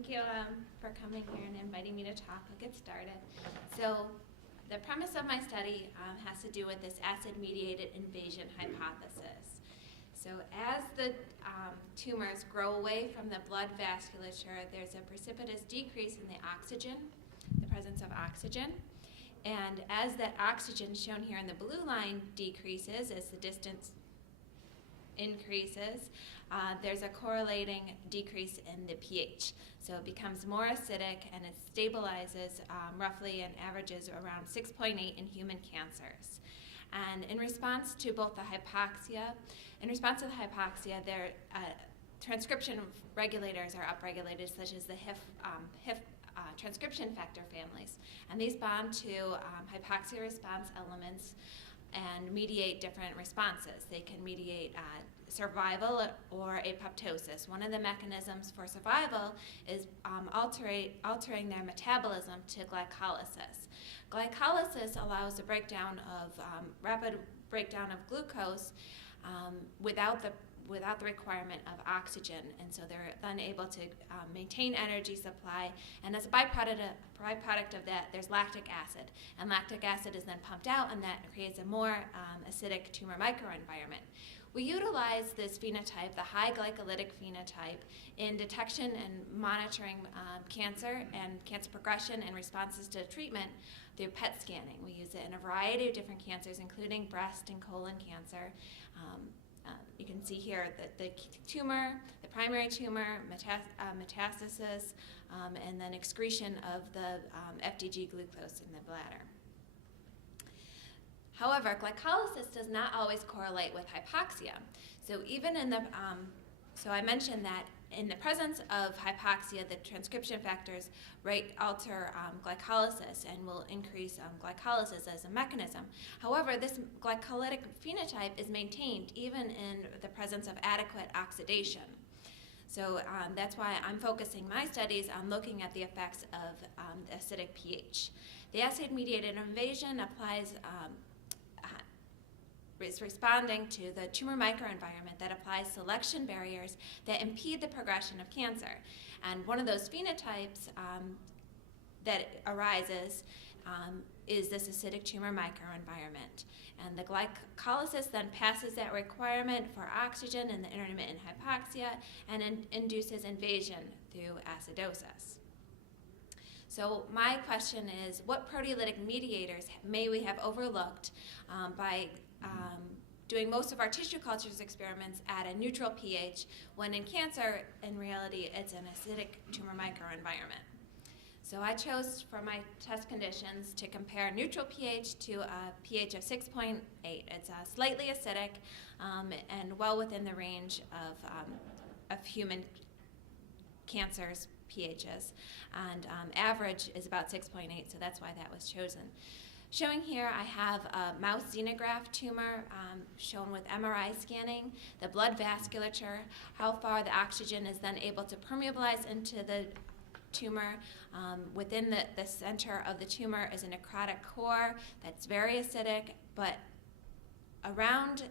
Thank you for coming here and inviting me to talk. I'll get started. So the premise of my study has to do with this acid-mediated invasion hypothesis. So as the tumors grow away from the blood vasculature, there's a precipitous decrease in the oxygen, the presence of oxygen. And as that oxygen, shown here in the blue line, decreases, as the distance increases, there's a correlating decrease in the pH. So it becomes more acidic and it stabilizes roughly and averages around 6.8 in human cancers. And in response to both the hypoxia, their transcription regulators are upregulated, such as the HIF transcription factor families. And these bond to hypoxia response elements and mediate different responses. They can mediate survival or apoptosis. One of the mechanisms for survival is altering their metabolism to glycolysis. Glycolysis allows the rapid breakdown of glucose without the requirement of oxygen, and so they're then able to maintain energy supply, and as a byproduct of that, there's lactic acid, and lactic acid is then pumped out, and that creates a more acidic tumor microenvironment. We utilize this phenotype, the high glycolytic phenotype, in detection and monitoring cancer and cancer progression and responses to treatment through PET scanning. We use it in a variety of different cancers, including breast and colon cancer. You can see here that the tumor, the primary tumor, metastasis, and then excretion of the FDG glucose in the bladder. However, glycolysis does not always correlate with hypoxia. So even in the, so I mentioned that in the presence of hypoxia, the transcription factors alter glycolysis and will increase glycolysis as a mechanism. However, this glycolytic phenotype is maintained even in the presence of adequate oxidation. So that's why I'm focusing my studies on looking at the effects of the acidic pH. The acid-mediated invasion is responding to the tumor microenvironment that applies selection barriers that impede the progression of cancer. And one of those phenotypes that arises is this acidic tumor microenvironment. And the glycolysis then passes that requirement for oxygen in the intermittent hypoxia and induces invasion through acidosis. So my question is, what proteolytic mediators may we have overlooked by doing most of our tissue cultures experiments at a neutral pH, when in cancer, in reality, it's an acidic tumor microenvironment. So I chose for my test conditions to compare neutral pH to a pH of 6.8. It's slightly acidic and well within the range of human cancers pHs, and average is about 6.8, so that's why that was chosen. Showing here, I have a mouse xenograft tumor shown with MRI scanning, the blood vasculature, how far the oxygen is then able to permeabilize into the tumor. Within the center of the tumor is a necrotic core that's very acidic, but around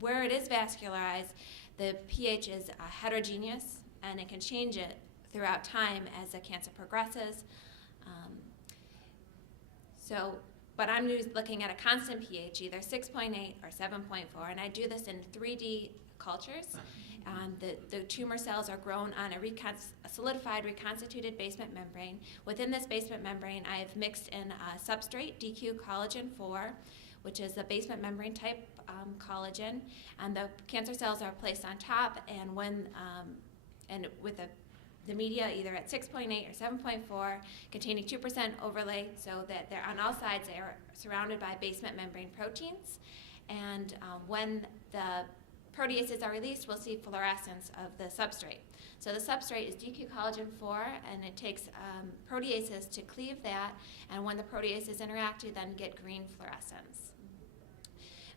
where it is vascularized, the pH is heterogeneous, and it can change it throughout time as the cancer progresses. But I'm looking at a constant pH, either 6.8 or 7.4, and I do this in 3D cultures. The tumor cells are grown on a solidified reconstituted basement membrane. Within this basement membrane, I have mixed in a substrate, DQ collagen 4, which is the basement membrane type collagen, and the cancer cells are placed on top, and with the media either at 6.8 or 7.4, containing 2% overlay, so that they're on all sides, they are surrounded by basement membrane proteins. And when the proteases are released, we'll see fluorescence of the substrate. So the substrate is DQ collagen 4, and it takes proteases to cleave that, and when the proteases interact, you then get green fluorescence.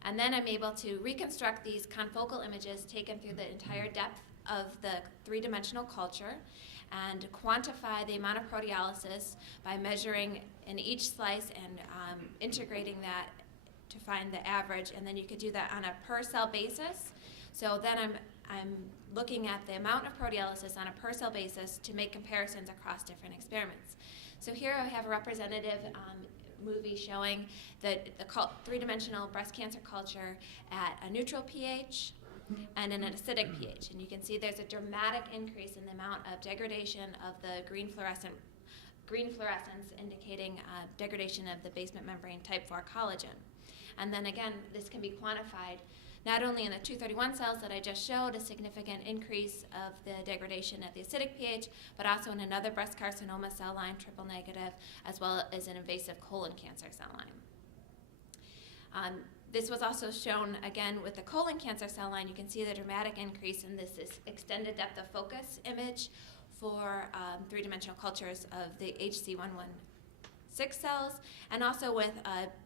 And then I'm able to reconstruct these confocal images taken through the entire depth of the three-dimensional culture and quantify the amount of proteolysis by measuring in each slice and integrating that to find the average, and then you could do that on a per cell basis. So then I'm looking at the amount of proteolysis on a per cell basis to make comparisons across different experiments. So here I have a representative movie showing the three-dimensional breast cancer culture at a neutral pH and an acidic pH. And you can see there's a dramatic increase in the amount of degradation of the green fluorescence indicating degradation of the basement membrane type 4 collagen. And then again, this can be quantified not only in the 231 cells that I just showed, a significant increase of the degradation at the acidic pH, but also in another breast carcinoma cell line, triple negative, as well as an invasive colon cancer cell line. This was also shown again with the colon cancer cell line. You can see the dramatic increase in this extended depth of focus image for three-dimensional cultures of the HC116 cells, and also with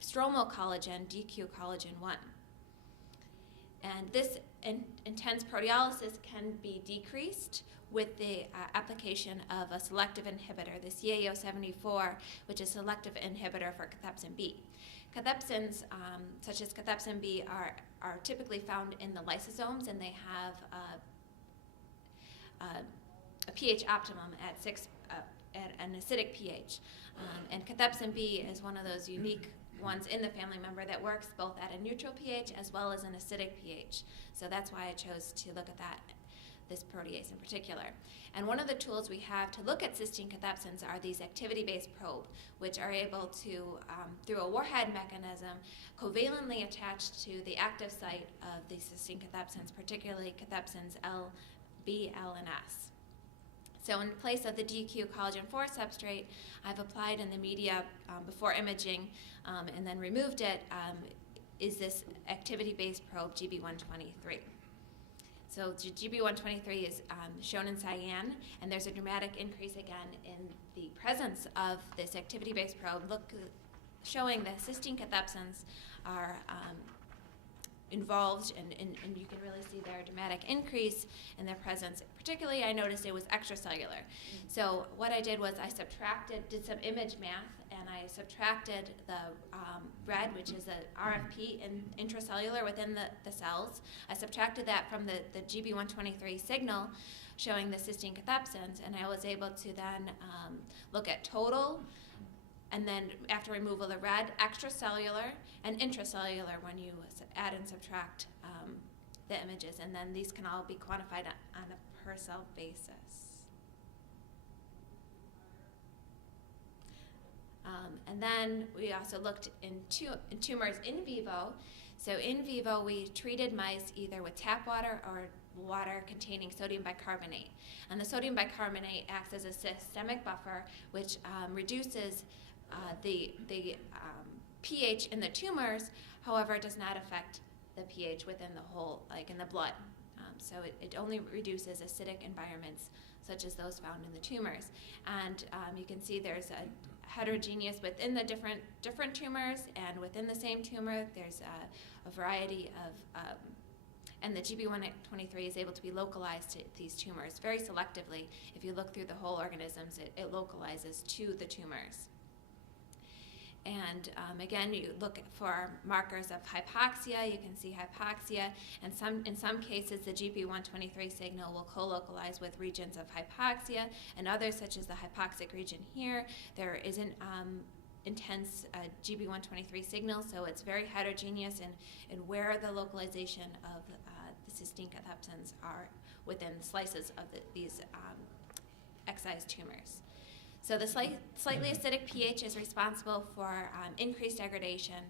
stromal collagen, DQ collagen 1. And this intense proteolysis can be decreased with the application of a selective inhibitor, this YAO74, which is a selective inhibitor for cathepsin B. Cathepsins, such as cathepsin B, are typically found in the lysosomes, and they have a pH optimum at an acidic pH. And cathepsin B is one of those unique ones in the family member that works both at a neutral pH as well as an acidic pH. So that's why I chose to look at this protease in particular. And one of the tools we have to look at cysteine cathepsins are these activity-based probe, which are able to, through a warhead mechanism, covalently attach to the active site of the cysteine cathepsins, particularly cathepsins L, B, L, and S. So in place of the DQ collagen 4 substrate, I've applied in the media before imaging and then removed it, is this activity-based probe GB123. So GB123 is shown in cyan, and there's a dramatic increase again in the presence of this activity-based probe, showing that cysteine cathepsins are involved, and you can really see their dramatic increase in their presence. Particularly, I noticed it was extracellular. So what I did was I did some image math, and I subtracted the red, which is a RFP intracellular within the cells. I subtracted that from the GB123 signal showing the cysteine cathepsins, and I was able to then look at total, and then after removal of the red, extracellular and intracellular when you add and subtract the images, and then these can all be quantified on a per cell basis. And then we also looked in tumors in vivo. So in vivo, we treated mice either with tap water or water containing sodium bicarbonate. And the sodium bicarbonate acts as a systemic buffer, which reduces the pH in the tumors. However, it does not affect the pH within the whole, like in the blood. So it only reduces acidic environments such as those found in the tumors. And you can see there's a heterogeneous within the different tumors, and within the same tumor there's a variety of, and the GB123 is able to be localized to these tumors very selectively. If you look through the whole organisms, it localizes to the tumors. And again, you look for markers of hypoxia. You can see hypoxia, and in some cases, the GB123 signal will co-localize with regions of hypoxia, and others, such as the hypoxic region here, there isn't intense GB123 signal, so it's very heterogeneous in where the localization of the cysteine cathepsins are within slices of these excised tumors. So the slightly acidic pH is responsible for increased degradation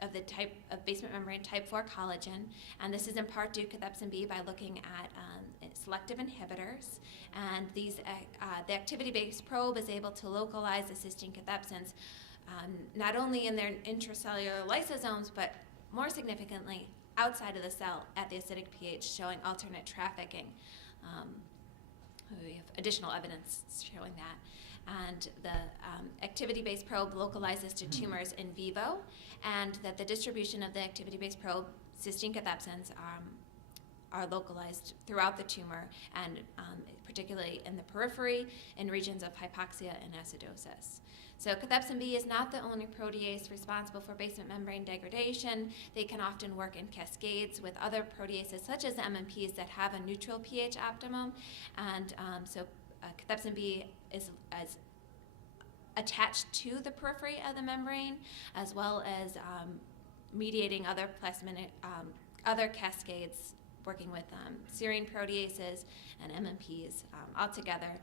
of the type of basement membrane type 4 collagen, and this is in part due to cathepsin B by looking at selective inhibitors. And these the activity-based probe is able to localize the cysteine cathepsins not only in their intracellular lysosomes, but more significantly outside of the cell at the acidic pH, showing alternate trafficking. We have additional evidence showing that. And the activity-based probe localizes to tumors in vivo, and that the distribution of the activity-based probe cysteine cathepsins are localized throughout the tumor, and particularly in the periphery in regions of hypoxia and acidosis. So cathepsin B is not the only protease responsible for basement membrane degradation. They can often work in cascades with other proteases, such as the MMPs that have a neutral pH optimum. And cathepsin B is attached to the periphery of the membrane, as well as mediating other plasminic, other cascades, working with serine proteases and MMPs altogether.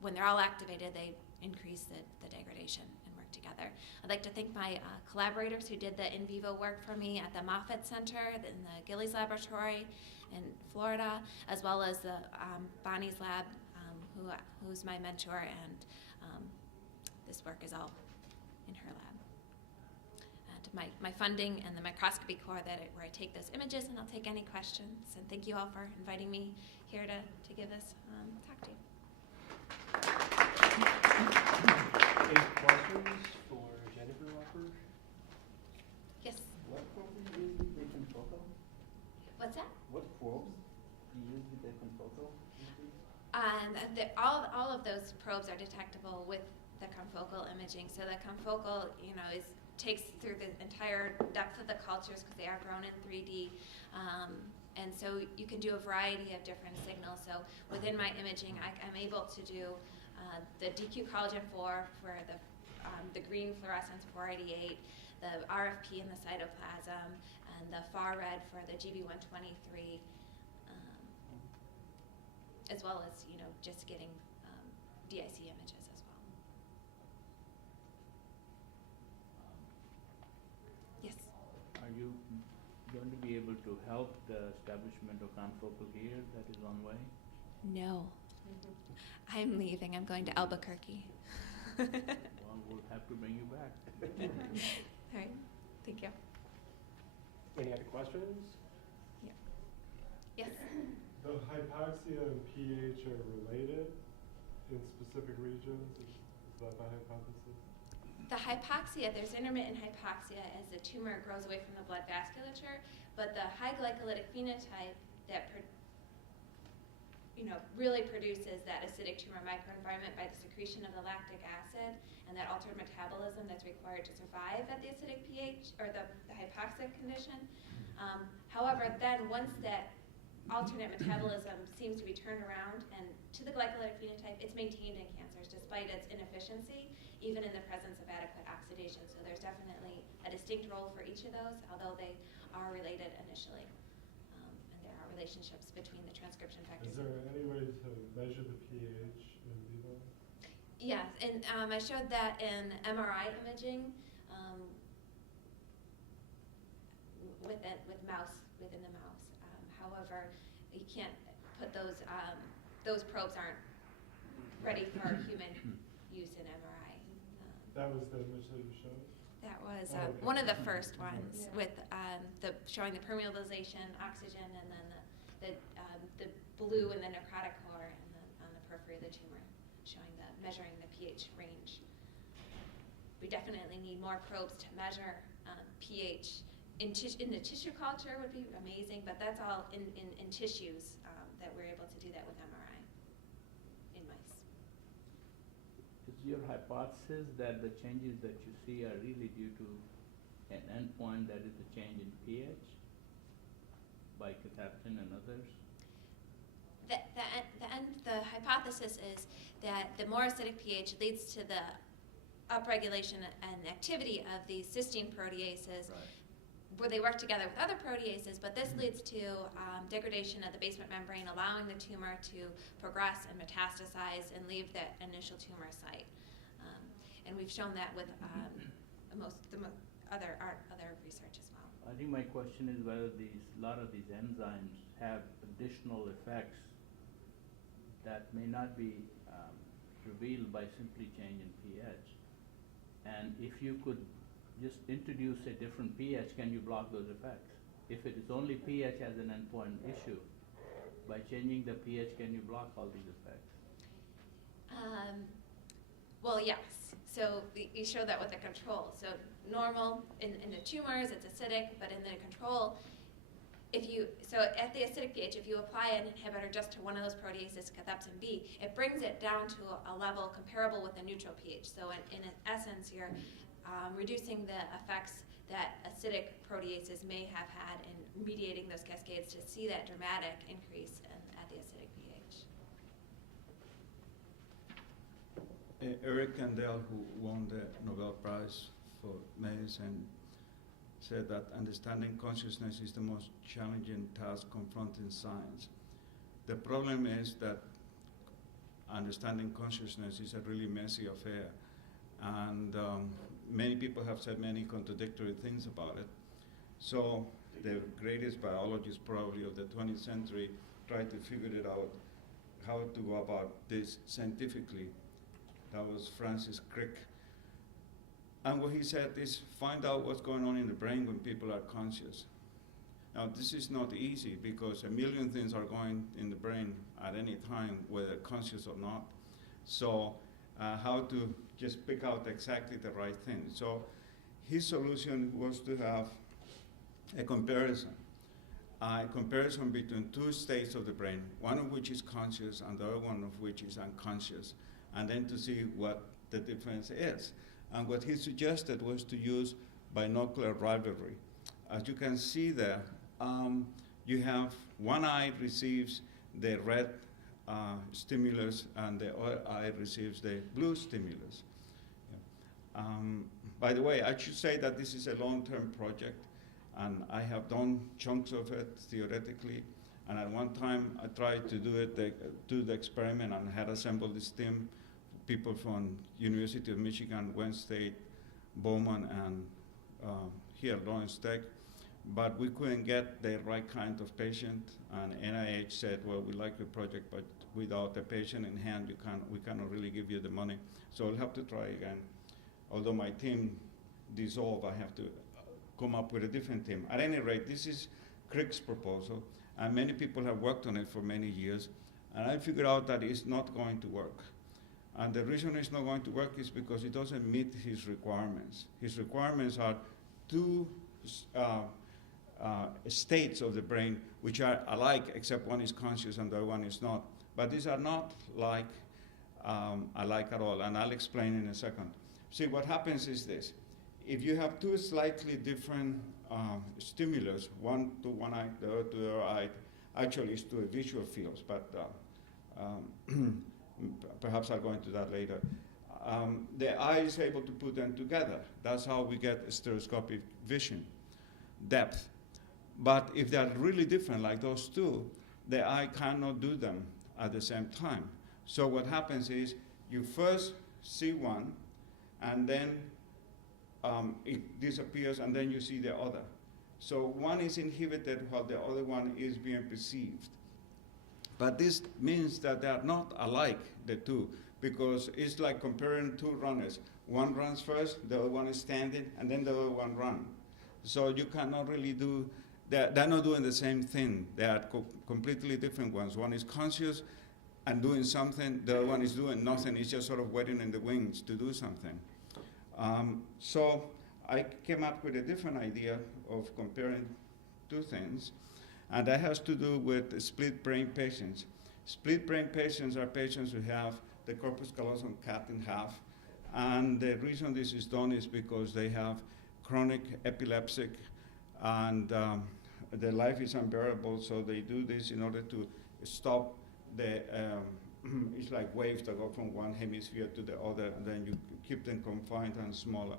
When they're all activated, they increase the degradation and work together. I'd like to thank my collaborators who did the in vivo work for me at the Moffitt Center in the Gillies Laboratory in Florida, as well as the Bonnie's lab, who's my mentor, and this work is all in her lab. And my funding and the microscopy core where I take those images, and I'll take any questions. And thank you all for inviting me here to give this talk to you. Any questions for Jennifer Rothberg? Yes. What probe do you use with the confocal? What's that? What probes do you use with the confocal? All of those probes are detectable with the confocal imaging. So the confocal, takes through the entire depth of the cultures because they are grown in 3D. And so you can do a variety of different signals. So within my imaging, I'm able to do the DQ collagen 4 for the green fluorescence 488, the RFP in the cytoplasm, and the far red for the GB123, as well as just getting DIC images as well. Yes. Are you going to be able to help the establishment of confocal here that is on way? No. I'm leaving. I'm going to Albuquerque. Well, we'll have to bring you back. All right. Thank you. Any other questions? Yeah. Yes. The hypoxia and pH are related in specific regions? Is that the hypothesis? The hypoxia, there's intermittent hypoxia as the tumor grows away from the blood vasculature, but the high glycolytic phenotype that really produces that acidic tumor microenvironment by the secretion of the lactic acid and that altered metabolism that's required to survive at the acidic pH or the hypoxic condition. However, then once that alternate metabolism seems to be turned around and to the glycolytic phenotype, it's maintained in cancers despite its inefficiency, even in the presence of adequate oxidation. So there's definitely a distinct role for each of those, although they are related initially. And there are relationships between the transcription factors. Is there any way to measure the pH in vivo? Yeah, and I showed that in MRI imaging with mouse, within the mouse. However, you can't put those probes aren't ready for human use in MRI. That was the image that you showed? That was Okay. one of the first ones with showing the permeabilization, oxygen, and then the blue in the necrotic core and on the periphery of the tumor, measuring the pH range. We definitely need more probes to measure pH. In the tissue culture would be amazing, but that's all in tissues that we're able to do that with MRI in mice. Is your hypothesis that the changes that you see are really due to an endpoint that is a change in pH by cathepsin and others? The hypothesis is that the more acidic pH leads to the upregulation and activity of these cysteine proteases, where they work together with other proteases, but this leads to degradation of the basement membrane, allowing the tumor to progress and metastasize and leave that initial tumor site. And we've shown that with other research as well. I think my question is whether a lot of these enzymes have additional effects that may not be revealed by simply changing pH. And if you could just introduce a different pH, can you block those effects? If it is only pH as an endpoint issue, by changing the pH, can you block all these effects? Well, yes. So we show that with the control. So normal in the tumors, it's acidic, but in the control, So at the acidic pH, if you apply an inhibitor just to one of those proteases, cathepsin B, it brings it down to a level comparable with a neutral pH. So in essence, you're reducing the effects that acidic proteases may have had in mediating those cascades to see that dramatic increase at the acidic pH. Eric Kandel, who won the Nobel Prize for medicine, said that understanding consciousness is the most challenging task confronting science. The problem is that understanding consciousness is a really messy affair, and many people have said many contradictory things about it. So the greatest biologists probably of the 20th century tried to figure it out, how to go about this scientifically. That was Francis Crick. And what he said is find out what's going on in the brain when people are conscious. Now this is not easy because a million things are going in the brain at any time, whether conscious or not. So how to just pick out exactly the right thing. So his solution was to have a comparison between two states of the brain, one of which is conscious and the other one of which is unconscious, and then to see what the difference is. And what he suggested was to use binocular rivalry. As you can see there, you have one eye receives the red stimulus and the other eye receives the blue stimulus. By the way, I should say that this is a long-term project, and I have done chunks of it theoretically. And at one time, I tried to do the experiment and had assembled this team, people from University of Michigan, Wayne State, Bowman, and here Lawrence Tech. But we couldn't get the right kind of patient, and NIH said, well, we like the project, but without a patient in hand, we cannot really give you the money. So we'll have to try again. Although my team dissolved, I have to come up with a different team. At any rate, this is Crick's proposal, and many people have worked on it for many years, and I figured out that it's not going to work. And the reason it's not going to work is because it doesn't meet his requirements. His requirements are two states of the brain which are alike, except one is conscious and the other one is not. But these are not alike at all, and I'll explain in a second. See, what happens is this. If you have two slightly different stimulus, one to one eye, the other to the other eye, actually it's to visual fields, but perhaps I'll go into that later. The eye is able to put them together. That's how we get stereoscopic vision, depth. But if they're really different, like those two, the eye cannot do them at the same time. So what happens is you first see one, and then it disappears, and then you see the other. So one is inhibited while the other one is being perceived. But this means that they are not alike, the two, because it's like comparing two runners. One runs first, the other one is standing, and then the other one runs. So you cannot really do, they're not doing the same thing. They are completely different ones. One is conscious and doing something, the other one is doing nothing. It's just sort of waiting in the wings to do something. So I came up with a different idea of comparing two things. And that has to do with split brain patients. Split brain patients are patients who have the corpus callosum cut in half. And the reason this is done is because they have chronic epileptic, and their life is unbearable, so they do this in order to stop the, it's like waves that go from one hemisphere to the other, and then you keep them confined and smaller.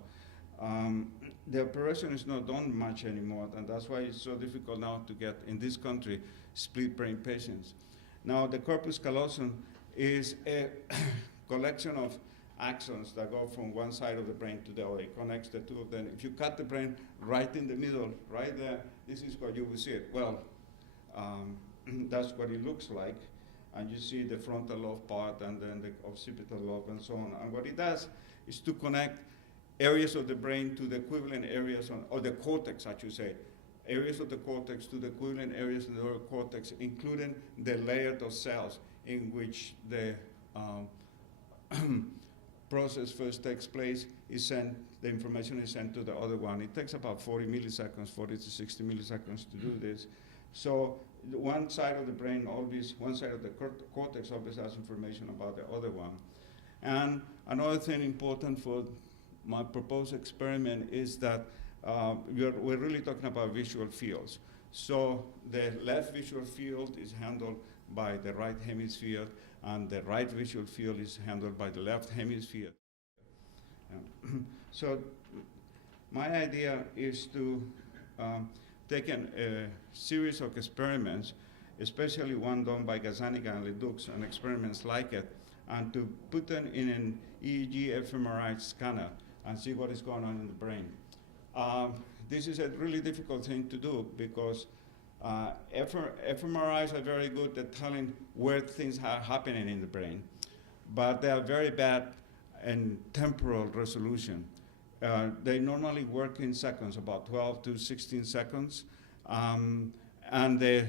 The operation is not done much anymore, and that's why it's so difficult now to get, in this country, split brain patients. Now, the corpus callosum is a collection of axons that go from one side of the brain to the other. It connects the two of them. If you cut the brain right in the middle, right there, this is what you will see it. Well, that's what it looks like. And you see the frontal lobe part and then the occipital lobe and so on. And what it does is to connect areas of the brain to the equivalent areas, or the cortex, I should say, areas of the cortex to the equivalent areas in the neural cortex, including the layer of cells in which the process first takes place, is sent, the information is sent to the other one. It takes about 40 milliseconds, 40 to 60 milliseconds to do this. So the one side of the brain always, one side of the cortex always has information about the other one. And another thing important for my proposed experiment is that we're really talking about visual fields. So the left visual field is handled by the right hemisphere, and the right visual field is handled by the left hemisphere. So my idea is to take a series of experiments, especially one done by Gazzaniga and Leduc, and experiments like it, and to put them in an EEG fMRI scanner and see what is going on in the brain. This is a really difficult thing to do because fMRIs are very good at telling where things are happening in the brain, but they are very bad in temporal resolution. They normally work in seconds, about 12 to 16 seconds, and the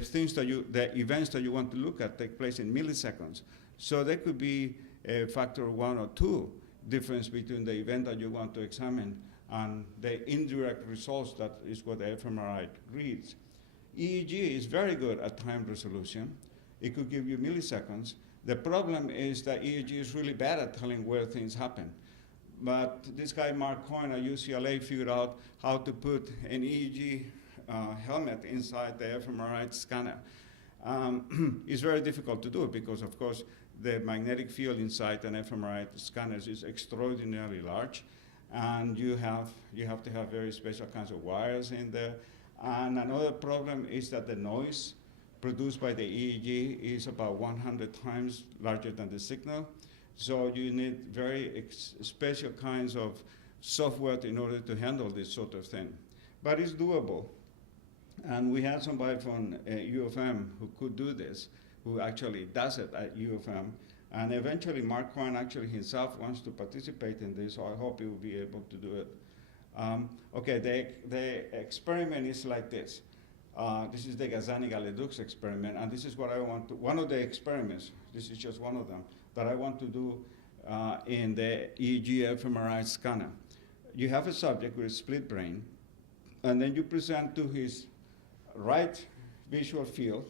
events that you want to look at take place in milliseconds. So there could be a factor of 1 or 2 difference between the event that you want to examine and the indirect results that is what the fMRI reads. EEG is very good at time resolution. It could give you milliseconds. The problem is that EEG is really bad at telling where things happen. But this guy, Mark Coyne at UCLA, figured out how to put an EEG helmet inside the fMRI scanner. It's very difficult to do because, of course, the magnetic field inside an fMRI scanner is extraordinarily large, and you have to have very special kinds of wires in there. And another problem is that the noise produced by the EEG is about 100 times larger than the signal. So you need very special kinds of software in order to handle this sort of thing. But it's doable. And we had somebody from U of M who could do this, who actually does it at U of M. And eventually Mark Coyne actually himself wants to participate in this, so I hope he will be able to do it. Okay, the experiment is like this. This is the Gazzaniga-Leduc experiment, and this is what I want to, one of the experiments, this is just one of them, that I want to do in the EEG fMRI scanner. You have a subject with a split brain, and then you present to his right visual field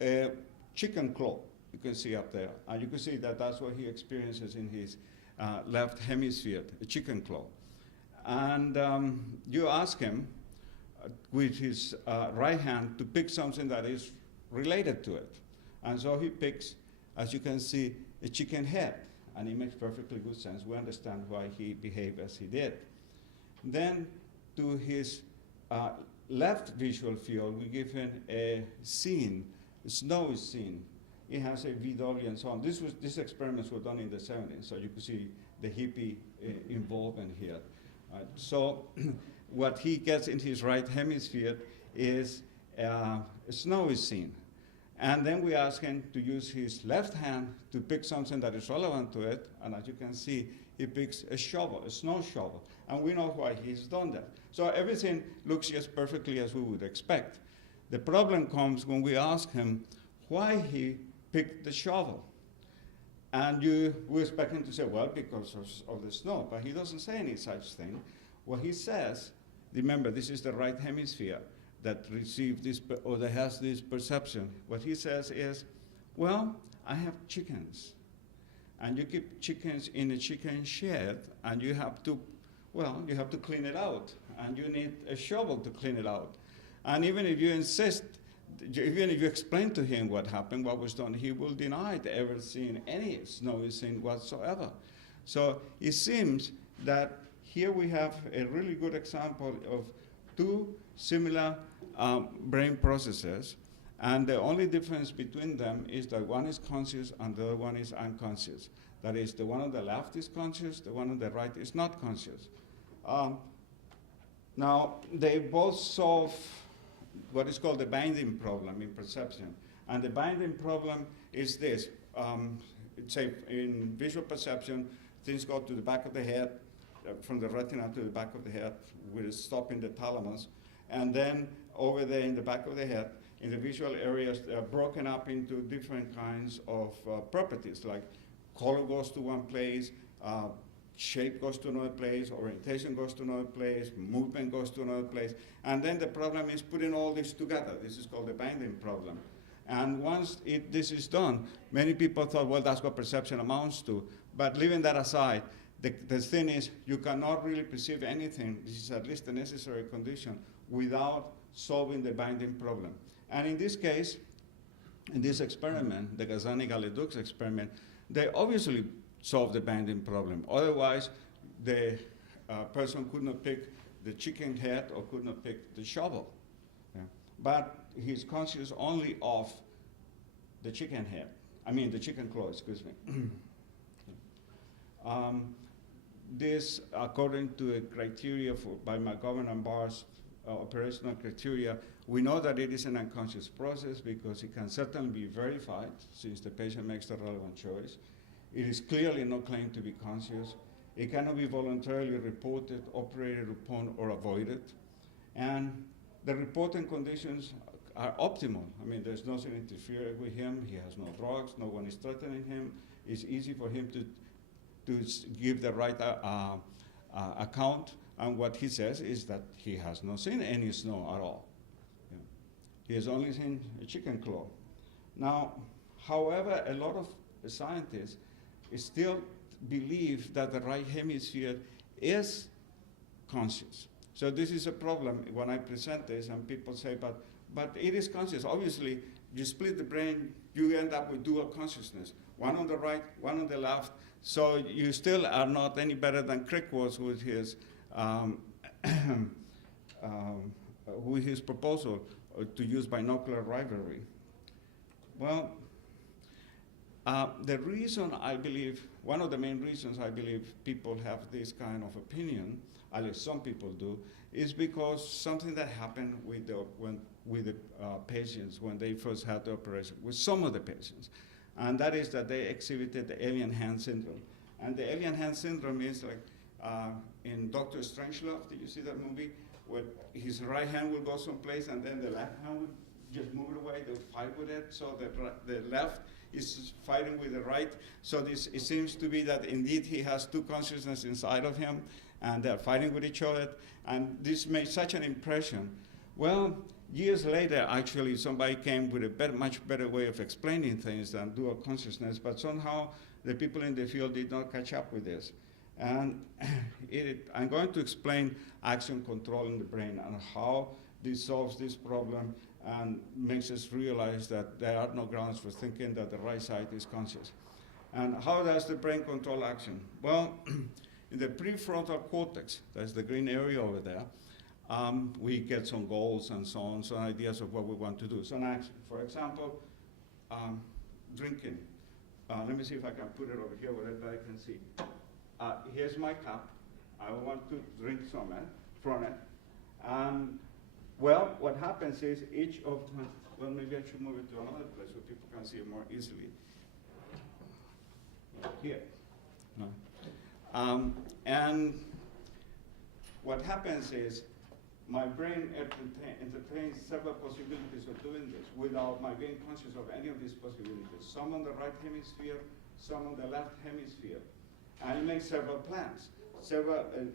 a chicken claw, you can see up there. And you can see that that's what he experiences in his left hemisphere, a chicken claw. And you ask him with his right hand to pick something that is related to it. And so he picks, as you can see, a chicken head. And it makes perfectly good sense. We understand why he behaved as he did. Then to his left visual field, we give him a scene, a snowy scene. It has a VW and so on. These experiments were done in the 70s, so you can see the hippie involvement here. So what he gets in his right hemisphere is a snowy scene. And then we ask him to use his left hand to pick something that is relevant to it. And as you can see, he picks a shovel, a snow shovel. And we know why he's done that. So everything looks just perfectly as we would expect. The problem comes when we ask him why he picked the shovel. And we expect him to say, well, because of the snow. But he doesn't say any such thing. What he says, remember, this is the right hemisphere that receives this, or that has this perception. What he says is, well, I have chickens. And you keep chickens in a chicken shed, and you have to, well, you have to clean it out. And you need a shovel to clean it out. And even if you insist, even if you explain to him what happened, what was done, he will deny ever seeing any snowy scene whatsoever. So it seems that here we have a really good example of two similar brain processes, and the only difference between them is that one is conscious and the other one is unconscious. That is, the one on the left is conscious, the one on the right is not conscious. Now, they both solve what is called the binding problem in perception. And the binding problem is this. Say in visual perception, things go to the back of the head, from the retina to the back of the head, with a stop in the thalamus. And then over there in the back of the head, in the visual areas, they are broken up into different kinds of properties, like color goes to one place, shape goes to another place, orientation goes to another place, movement goes to another place, and then the problem is putting all this together. This is called the binding problem. And once this is done, many people thought, well, that's what perception amounts to. But leaving that aside, the thing is, you cannot really perceive anything, this is at least a necessary condition, without solving the binding problem. And in this case, in this experiment, the Gazani-Galedux experiment, they obviously solved the binding problem. Otherwise, the person could not pick the chicken head or could not pick the shovel. Yeah. But he's conscious only of the chicken head. I mean, the chicken claw, excuse me. This, according to a criteria by McGovern and Barr's operational criteria, we know that it is an unconscious process because it can certainly be verified since the patient makes the relevant choice. It is clearly not claimed to be conscious. It cannot be voluntarily reported, operated upon, or avoided. And the reporting conditions are optimal. I mean, there's nothing interfering with him. He has no drugs. No one is threatening him. It's easy for him to give the right account. And what he says is that he has not seen any snow at all. Yeah. He has only seen a chicken claw. Now, however, a lot of scientists still believe that the right hemisphere is conscious. So this is a problem when I present this and people say, but it is conscious. Obviously, you split the brain, you end up with dual consciousness. One on the right, one on the left. So you still are not any better than Crick was with his proposal to use binocular rivalry. Well, the reason I believe, one of the main reasons I believe people have this kind of opinion, at least some people do, is because something that happened with the patients when they first had the operation, with some of the patients, and that is that they exhibited the alien hand syndrome. And the alien hand syndrome is like in Dr. Strangelove, did you see that movie? Where his right hand will go someplace and then the left hand will just move it away, they'll fight with it, so the left is fighting with the right. So it seems to be that indeed he has two consciousnesses inside of him and they're fighting with each other. And this made such an impression. Well, years later, actually, somebody came with a much better way of explaining things than dual consciousness, but somehow the people in the field did not catch up with this. And I'm going to explain action control in the brain and how this solves this problem and makes us realize that there are no grounds for thinking that the right side is conscious. And how does the brain control action? Well, in the prefrontal cortex, that's the green area over there, we get some goals and so on, some ideas of what we want to do. Some action, for example, drinking. Let me see if I can put it over here where I can see. Here's my cup. I want to drink some from it. Well, what happens is each of my, well, maybe I should move it to another place where people can see it more easily. Here. No. And what happens is my brain entertains several possibilities of doing this without my being conscious of any of these possibilities. Some on the right hemisphere, some on the left hemisphere. And it makes several plans,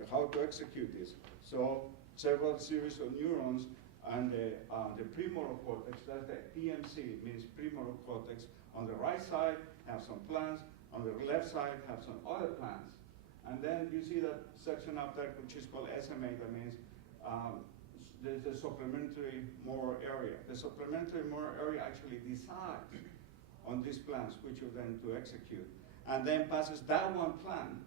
how to execute this. So several series of neurons and the premotor cortex, that's the PMC, means premotor cortex. On the right side have some plans, on the left side have some other plans. And then you see that section up there which is called SMA, that means there's a supplementary motor area. The supplementary motor area actually decides on these plans which of them to execute. And then passes that one plan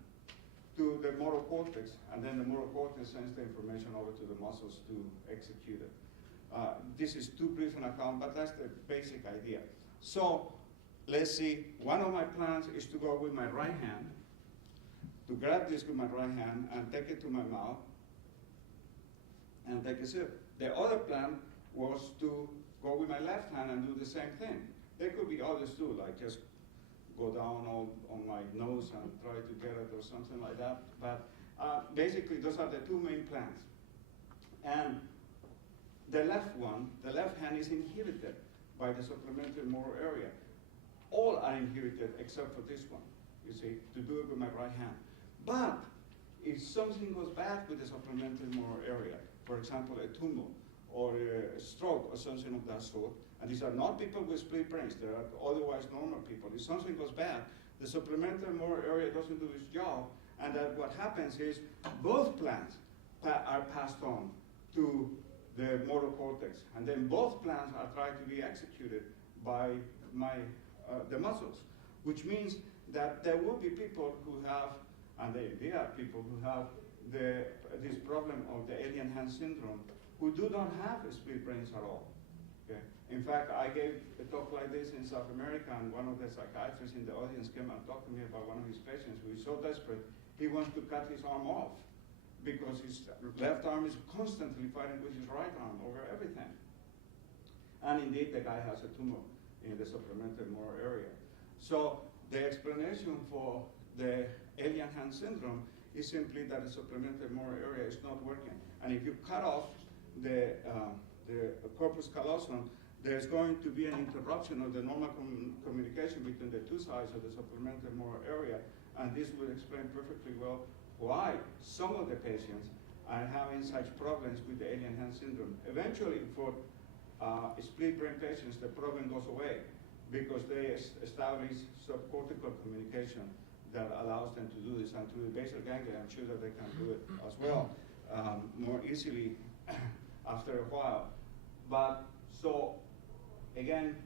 to the motor cortex, and then the motor cortex sends the information over to the muscles to execute it. This is too brief an account, but that's the basic idea. So let's see, one of my plans is to go with my right hand, to grab this with my right hand and take it to my mouth and take a sip. The other plan was to go with my left hand and do the same thing. There could be others too, like just go down on my nose and try to get it or something like that. But basically, those are the two main plans. And the left one, the left hand is inhibited by the supplementary motor area. All are inhibited except for this one, you see, to do it with my right hand. But if something goes bad with the supplemental motor area, for example, a tumor or a stroke or something of that sort, and these are not people with split brains, they are otherwise normal people. If something goes bad, the supplemental motor area doesn't do its job, and that what happens is both plans are passed on to the motor cortex, and then both plans are trying to be executed by the muscles, which means that there will be people who have, and they are people who have this problem of the alien hand syndrome, who do not have split brains at all. Okay? In fact, I gave a talk like this in South America, and one of the psychiatrists in the audience came and talked to me about one of his patients who is so desperate, he wants to cut his arm off because his left arm is constantly fighting with his right arm over everything. And indeed, the guy has a tumor in the supplemental motor area. So the explanation for the alien hand syndrome is simply that the supplemental motor area is not working. And if you cut off the corpus callosum, there's going to be an interruption of the normal communication between the two sides of the supplemental motor area, and this will explain perfectly well why some of the patients are having such problems with the alien hand syndrome. Eventually, for split brain patients, the problem goes away because they establish subcortical communication that allows them to do this, and through the basal ganglia, I'm sure that they can do it as well more easily after a while. But so, again,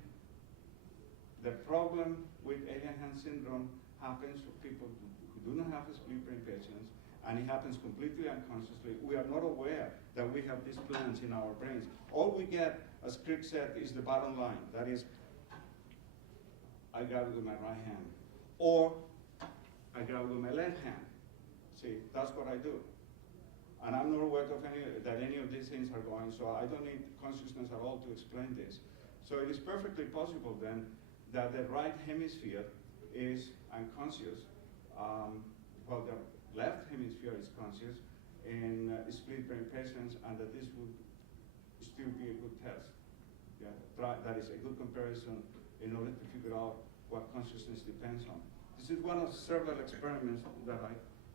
the problem with alien hand syndrome happens for people who do not have split brain patients, and it happens completely unconsciously. We are not aware that we have these plans in our brains. All we get, as Crick said, is the bottom line. That is, I grab it with my right hand, or I grab it with my left hand. See, that's what I do. And I'm not aware of any of these things are going, so I don't need consciousness at all to explain this. So it is perfectly possible then that the right hemisphere is unconscious, while the left hemisphere is conscious in split brain patients, and that this would still be a good test. Yeah, that is a good comparison in order to figure out what consciousness depends on. This is one of several experiments that I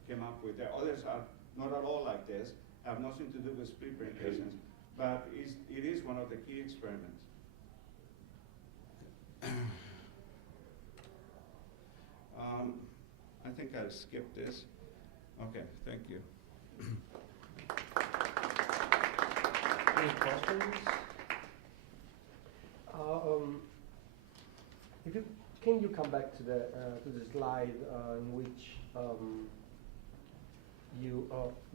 came up with. The others are not at all like this, have nothing to do with split brain patients, but it is one of the key experiments. I think I'll skip this. Okay, thank you. Any questions? Can you come back to the slide in which you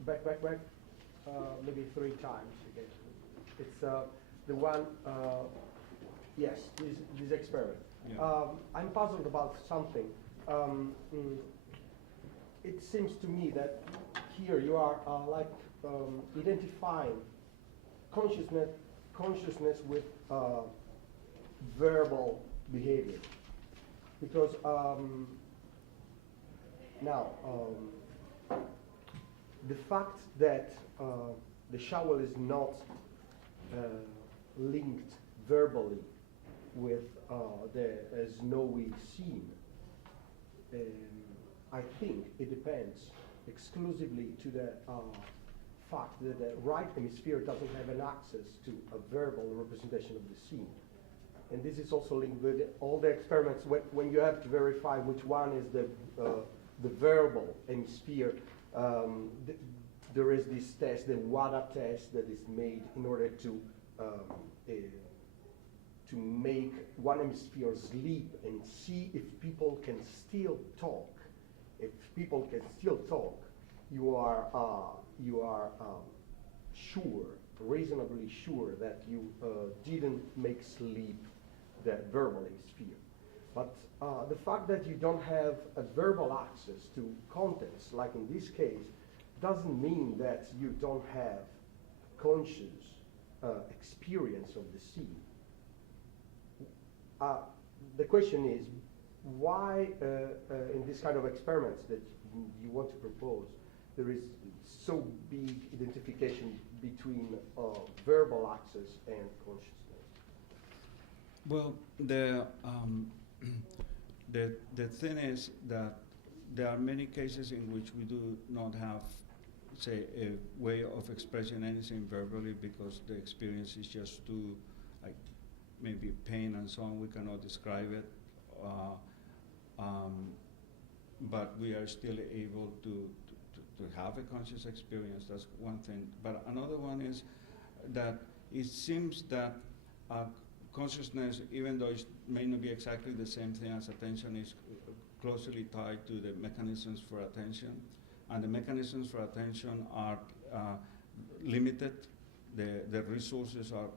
back maybe 3 times again. It's the one. Yes, this experiment. Yeah. I'm puzzled about something. It seems to me that here you are identifying consciousness with verbal behavior, because now the fact that the shovel is not linked verbally with the snowy scene, I think it depends exclusively to the fact that the right hemisphere doesn't have an access to a verbal representation of the scene. And this is also linked with all the experiments when you have to verify which one is the verbal hemisphere. There is this test, the WADA test, that is made in order to make one hemisphere sleep and see if people can still talk. If people can still talk, you are sure, reasonably sure, that you didn't make sleep the verbal hemisphere. But the fact that you don't have a verbal access to contents, like in this case, doesn't mean that you don't have conscious experience of the scene. The question is, why in this kind of experiments that you want to propose, there is so big identification between verbal access and consciousness? Well, the thing is that there are many cases in which we do not have, say, a way of expressing anything verbally because the experience is just too, like, maybe pain and so on. We cannot describe it. But we are still able to have a conscious experience. That's one thing. But another one is that it seems that consciousness, even though it may not be exactly the same thing as attention, is closely tied to the mechanisms for attention. And the mechanisms for attention are limited. The resources are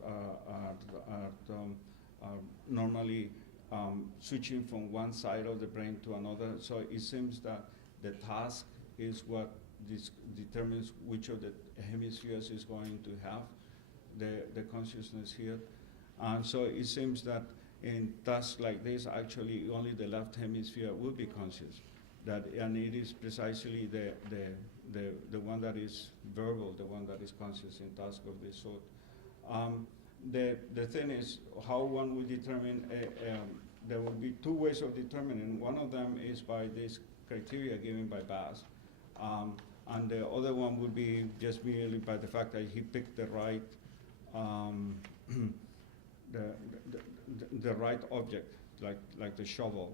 normally switching from one side of the brain to another. So it seems that the task is what determines which of the hemispheres is going to have the consciousness here. And so it seems that in tasks like this, actually only the left hemisphere will be conscious. And it is precisely the one that is verbal, the one that is conscious in tasks of this sort. The thing is how one will determine, there will be two ways of determining. One of them is by this criteria given by Bass. And the other one would be just merely by the fact that he picked the right, the right object, like the shovel.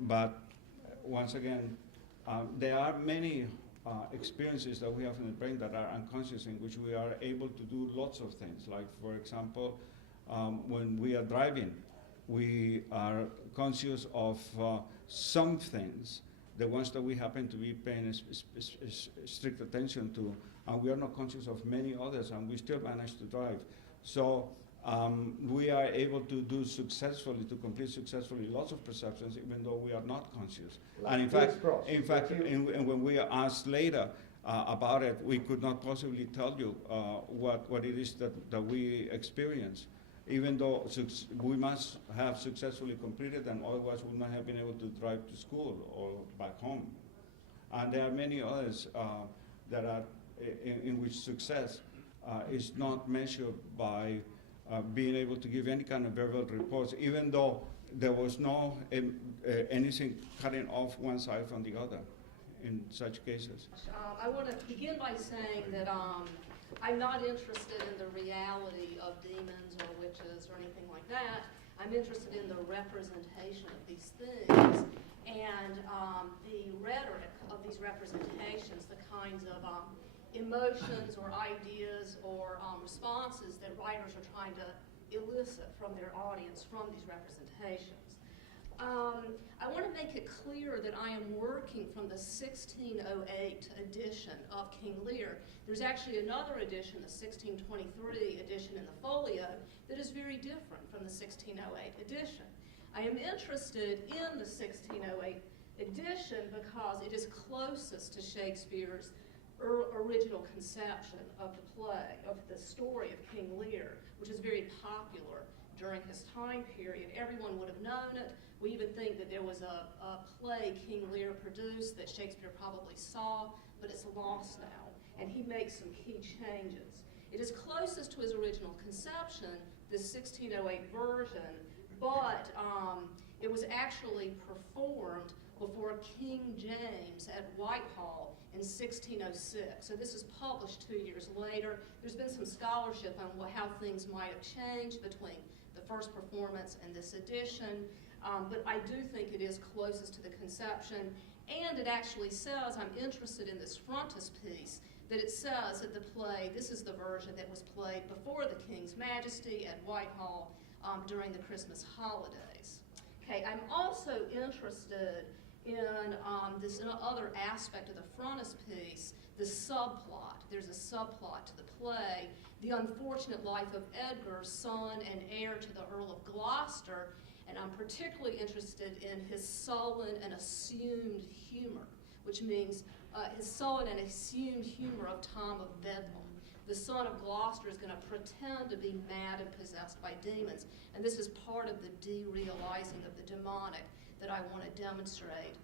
But once again, there are many experiences that we have in the brain that are unconscious, in which we are able to do lots of things. Like, for example, when we are driving, we are conscious of some things, the ones that we happen to be paying strict attention to, and we are not conscious of many others, and we still manage to drive. So we are able to do successfully, to complete successfully lots of perceptions, even though we are not conscious. Like and in fact, when we are asked later about it, we could not possibly tell you what it is that we experience, even though we must have successfully completed them, otherwise we would not have been able to drive to school or back home. And there are many others that are in which success is not measured by being able to give any kind of verbal reports, even though there was no anything cutting off one side from the other in such cases. I want to begin by saying that I'm not interested in the reality of demons or witches or anything like that. I'm interested in the representation of these things and the rhetoric of these representations, the kinds of emotions or ideas or responses that writers are trying to elicit from their audience from these representations. I want to make it clear that I am working from the 1608 edition of King Lear. There's actually another edition, the 1623 edition in the folio, that is very different from the 1608 edition. I am interested in the 1608 edition because it is closest to Shakespeare's original conception of the play, of the story of King Lear, which is very popular during his time period. Everyone would have known it. We even think that there was a play King Lear produced that Shakespeare probably saw, but it's lost now, and he makes some key changes. It is closest to his original conception, the 1608 version, but it was actually performed before King James at Whitehall in 1606. So this is published 2 years later. There's been some scholarship on how things might have changed between the first performance and this edition, but I do think it is closest to the conception, and it actually says, I'm interested in this frontispiece, that it says that the play, this is the version that was played before the King's Majesty at Whitehall during the Christmas holidays. Okay, I'm also interested in this other aspect of the frontispiece, the subplot. There's a subplot to the play, the unfortunate life of Edgar, son and heir to the Earl of Gloucester, and I'm particularly interested in his sullen and assumed humor, which means his sullen and assumed humor of Tom of Bedlam. The son of Gloucester is going to pretend to be mad and possessed by demons, and this is part of the derealizing of the demonic that I want to demonstrate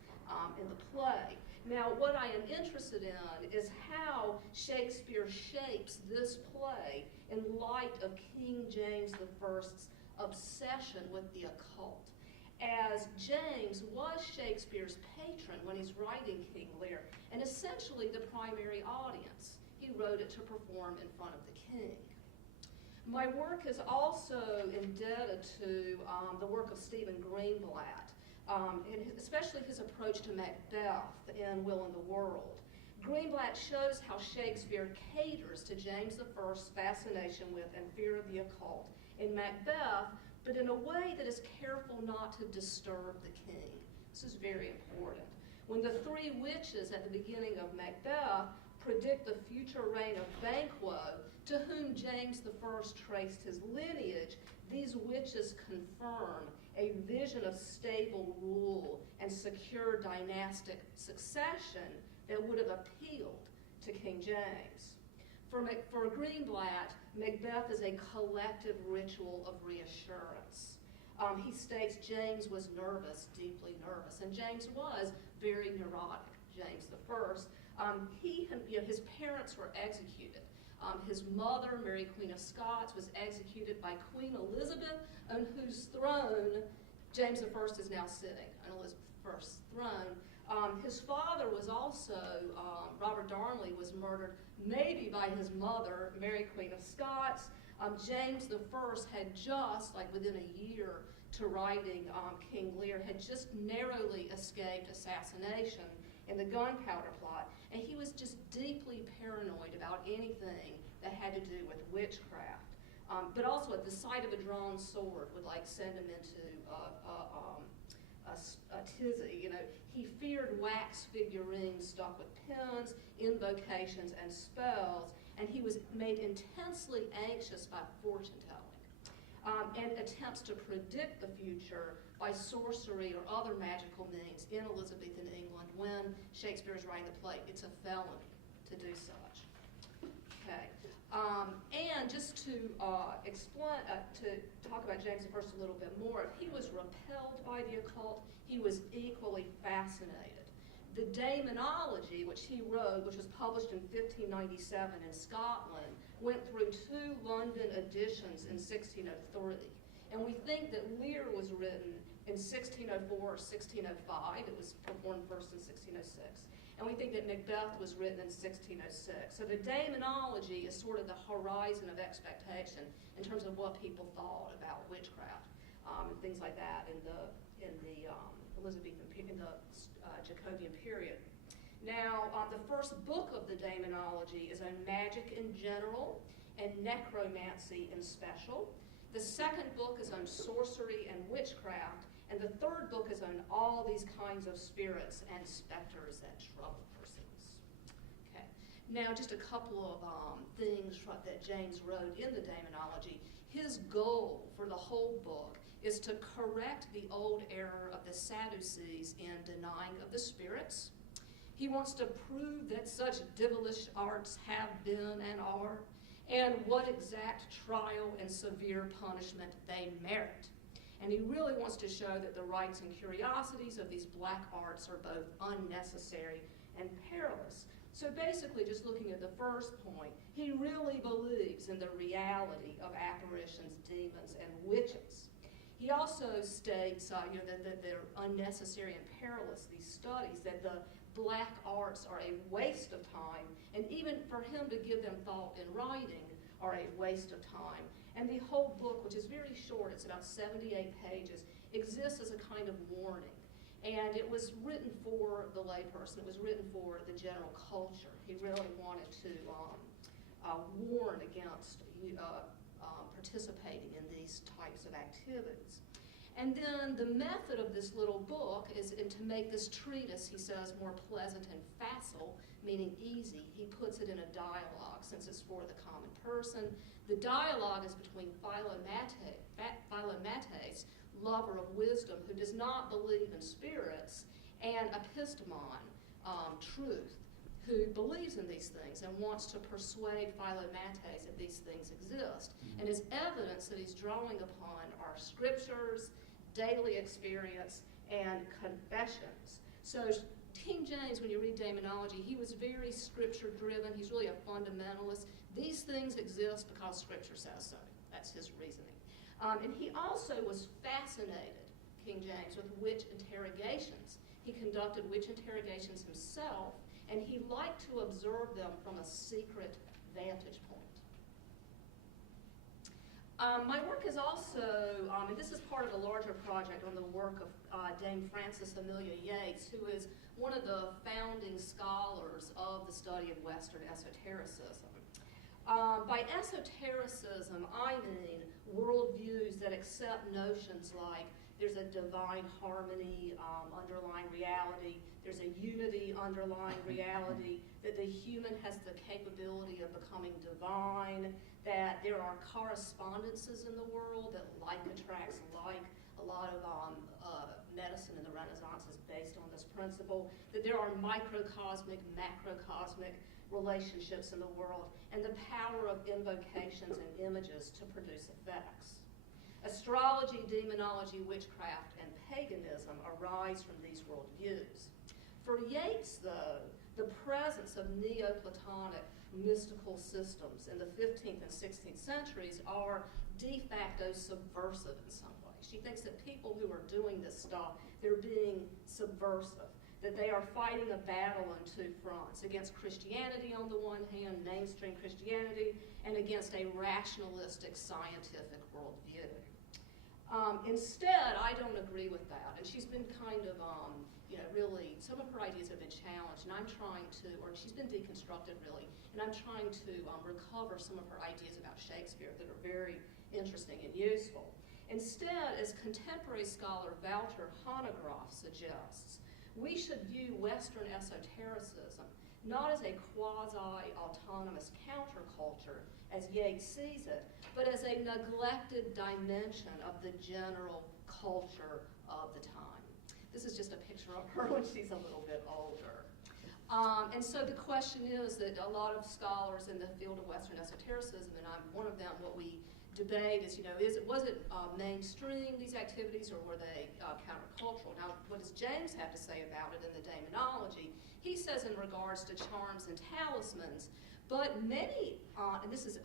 in the play. Now, what I am interested in is how Shakespeare shapes this play in light of King James I's obsession with the occult. as James was Shakespeare's patron when he's writing King Lear, and essentially the primary audience. He wrote it to perform in front of the king. My work is also indebted to the work of Stephen Greenblatt, and especially his approach to Macbeth in Will and the World. Greenblatt shows how Shakespeare caters to James I's fascination with and fear of the occult in Macbeth, but in a way that is careful not to disturb the king. This is very important. When the three witches at the beginning of Macbeth predict the future reign of Banquo, to whom James I traced his lineage, these witches confirm a vision of stable rule and secure dynastic succession that would have appealed to King James. For Greenblatt, Macbeth is a collective ritual of reassurance. He states James was nervous, deeply nervous, and James was very neurotic, James I. His parents were executed. His mother, Mary Queen of Scots, was executed by Queen Elizabeth, on whose throne James I is now sitting, on Elizabeth I's throne. His father was also, Robert Darnley, was murdered maybe by his mother, Mary Queen of Scots. James I had just, like within a year to writing King Lear, had just narrowly escaped assassination in the gunpowder plot, and he was just deeply paranoid about anything that had to do with witchcraft. But also at the sight of a drawn sword would like send him into a tizzy. You know, he feared wax figurines stuck with pins, invocations, and spells, and he was made intensely anxious by fortune telling and attempts to predict the future by sorcery or other magical means in Elizabethan England when Shakespeare is writing the play. It's a felony to do such. Okay, and just to explain, to talk about James I a little bit more, if he was repelled by the occult, he was equally fascinated. The Daemonology, which he wrote, which was published in 1597 in Scotland, went through 2 London editions in 1603. And we think that Lear was written in 1604 or 1605. It was performed first in 1606. And we think that Macbeth was written in 1606. So the Daemonology is sort of the horizon of expectation in terms of what people thought about witchcraft and things like that in the Elizabethan, in the Jacobean period. Now, the first book of the Daemonology is on magic in general and necromancy in special. The second book is on sorcery and witchcraft, and the third book is on all these kinds of spirits and specters that trouble persons. Okay. Now, just a couple of things that James wrote in the Daemonology. His goal for the whole book is to correct the old error of the Sadducees in denying of the spirits. He wants to prove that such devilish arts have been and are, and what exact trial and severe punishment they merit. And he really wants to show that the rites and curiosities of these black arts are both unnecessary and perilous. So basically, just looking at the first point, he really believes in the reality of apparitions, demons, and witches. He also states that they're unnecessary and perilous, these studies, that the black arts are a waste of time, and even for him to give them thought in writing are a waste of time. And the whole book, which is very short, it's about 78 pages, exists as a kind of warning. And it was written for the layperson. It was written for the general culture. He really wanted to warn against participating in these types of activities. And then the method of this little book is to make this treatise, he says, more pleasant and facile, meaning easy. He puts it in a dialogue, since it's for the common person. The dialogue is between Philometes, lover of wisdom, who does not believe in spirits, and Epistemon, truth, who believes in these things and wants to persuade Philometes that these things exist. And his evidence that he's drawing upon are scriptures, daily experience, and confessions. So King James, when you read Daemonology, he was very scripture-driven. He's really a fundamentalist. These things exist because scripture says so. That's his reasoning. And he also was fascinated, King James, with witch interrogations. He conducted witch interrogations himself, and he liked to observe them from a secret vantage point. My work is also, and this is part of a larger project on the work of Dame Frances Amelia Yates, who is one of the founding scholars of the study of Western esotericism. By esotericism, I mean worldviews that accept notions like there's a divine harmony underlying reality, there's a unity underlying reality, that the human has the capability of becoming divine, that there are correspondences in the world, that like attracts like. A lot of medicine in the Renaissance is based on this principle, that there are microcosmic, macrocosmic relationships in the world, and the power of invocations and images to produce effects. Astrology, demonology, witchcraft, and paganism arise from these worldviews. For Yates, though, the presence of Neoplatonic mystical systems in the 15th and 16th centuries are de facto subversive in some way. She thinks that people who are doing this stuff, they're being subversive, that they are fighting a battle on two fronts, against Christianity on the one hand, mainstream Christianity, and against a rationalistic scientific worldview. Instead, I don't agree with that, and she's been kind of, really, some of her ideas have been challenged, and I'm trying to, or she's been deconstructed really, and I'm trying to recover some of her ideas about Shakespeare that are very interesting and useful. Instead, as contemporary scholar Walter Hanegraaff suggests, we should view Western esotericism not as a quasi-autonomous counterculture, as Yates sees it, but as a neglected dimension of the general culture of the time. This is just a picture of her when she's a little bit older. And so the question is that a lot of scholars in the field of Western esotericism, and I'm one of them, what we debate is, was it mainstream, these activities, or were they countercultural? Now, what does James have to say about it in the Daemonology? He says in regards to charms and talismans, but many, and this is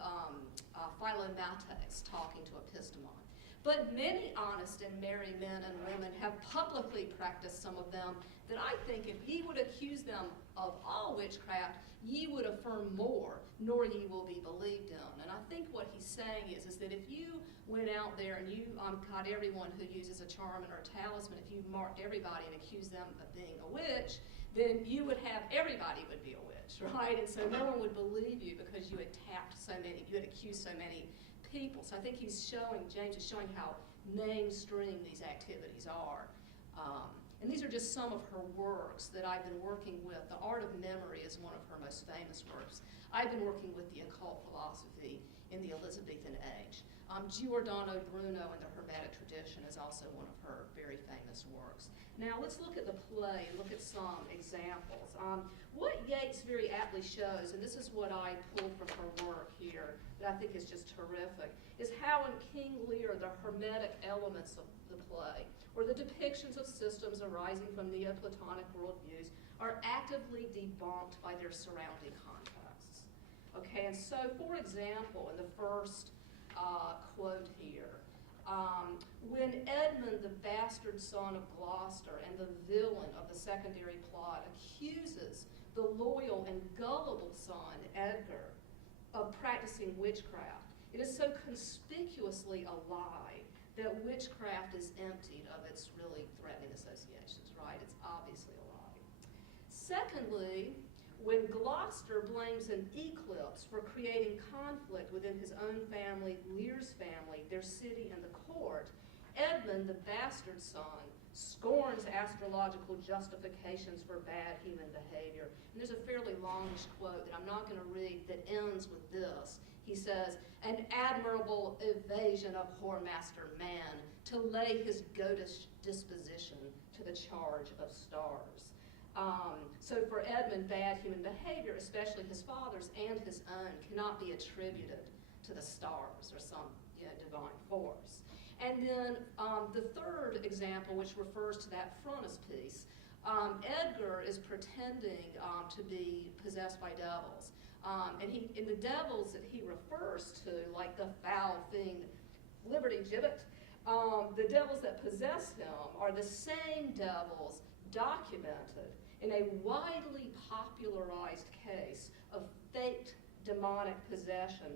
Philomates talking to Epistemon, but many honest and merry men and women have publicly practiced some of them, that I think if ye would accuse them of all witchcraft, ye would affirm more, nor ye will be believed in. And I think what he's saying is that if you went out there and you caught everyone who uses a charm or a talisman, if you marked everybody and accused them of being a witch, then you would have, everybody would be a witch, right? And so no one would believe you because you had tapped so many, you had accused so many people. So I think he's showing, James is showing how mainstream these activities are. And these are just some of her works that I've been working with. The Art of Memory is one of her most famous works. I've been working with the occult philosophy in the Elizabethan age. Giordano Bruno in the Hermetic tradition is also one of her very famous works. Now let's look at the play and look at some examples. What Yates very aptly shows, and this is what I pulled from her work here that I think is just terrific, is how in King Lear the Hermetic elements of the play, or the depictions of systems arising from Neoplatonic worldviews, are actively debunked by their surrounding contexts. Okay, and so for example, in the first quote here, when Edmund, the bastard son of Gloucester and the villain of the secondary plot, accuses the loyal and gullible son, Edgar, of practicing witchcraft, it is so conspicuously a lie that witchcraft is emptied of its really threatening associations, right? It's obviously a lie. Secondly, when Gloucester blames an eclipse for creating conflict within his own family, Lear's family, their city, and the court, Edmund, the bastard son, scorns astrological justifications for bad human behavior. And there's a fairly longish quote that I'm not going to read that ends with this. He says, an admirable evasion of whoremaster man to lay his goatish disposition to the charge of stars. So for Edmund, bad human behavior, especially his father's and his own, cannot be attributed to the stars or some divine force. And then the third example, which refers to that frontispiece, Edgar is pretending to be possessed by devils. And in the devils that he refers to, like the foul thing, Liberty Gibbet, the devils that possess him are the same devils documented in a widely popularized case of faked demonic possession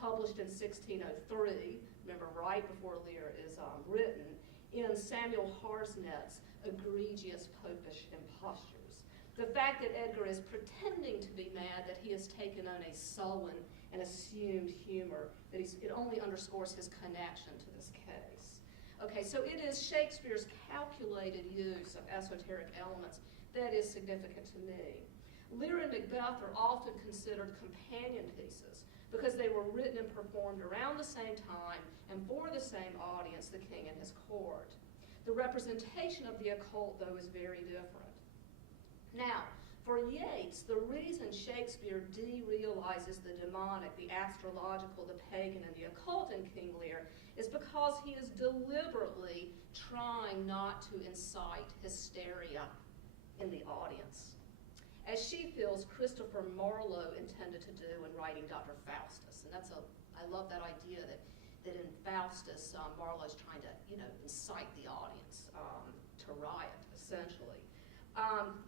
published in 1603, remember right before Lear is written, in Samuel Harsnett's Egregious Popish Impostures. The fact that Edgar is pretending to be mad, that he has taken on a sullen and assumed humor, that it only underscores his connection to this case. Okay, so it is Shakespeare's calculated use of esoteric elements that is significant to me. Lear and Macbeth are often considered companion pieces because they were written and performed around the same time and for the same audience, the king and his court. The representation of the occult, though, is very different. Now, for Yeats, the reason Shakespeare derealizes the demonic, the astrological, the pagan, and the occult in King Lear is because he is deliberately trying not to incite hysteria in the audience, as she feels Christopher Marlowe intended to do in writing Dr. Faustus. And I love that idea that in Faustus, Marlowe's trying to, incite the audience to riot, essentially.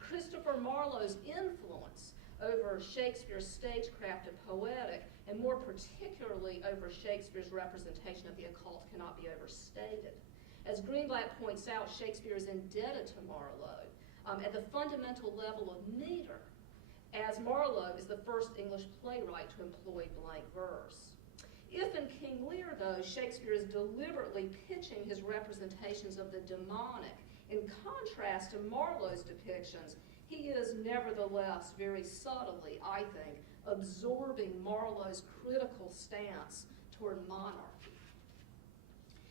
Christopher Marlowe's influence over Shakespeare's stagecraft and poetic, and more particularly over Shakespeare's representation of the occult, cannot be overstated. As Greenblatt points out, Shakespeare is indebted to Marlowe at the fundamental level of meter, as Marlowe is the first English playwright to employ blank verse. If in King Lear, though, Shakespeare is deliberately pitching his representations of the demonic in contrast to Marlowe's depictions, he is nevertheless very subtly, I think, absorbing Marlowe's critical stance toward monarchy.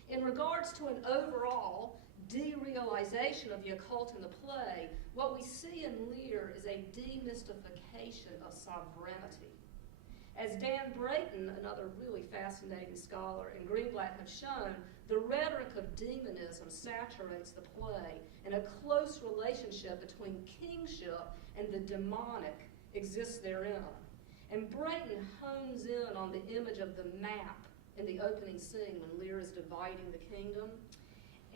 In regards to an overall derealization of the occult in the play, what we see in Lear is a demystification of sovereignty. As Dan Brayton, another really fascinating scholar, and Greenblatt have shown, the rhetoric of demonism saturates the play, and a close relationship between kingship and the demonic exists therein. And Brayton hones in on the image of the map in the opening scene when Lear is dividing the kingdom.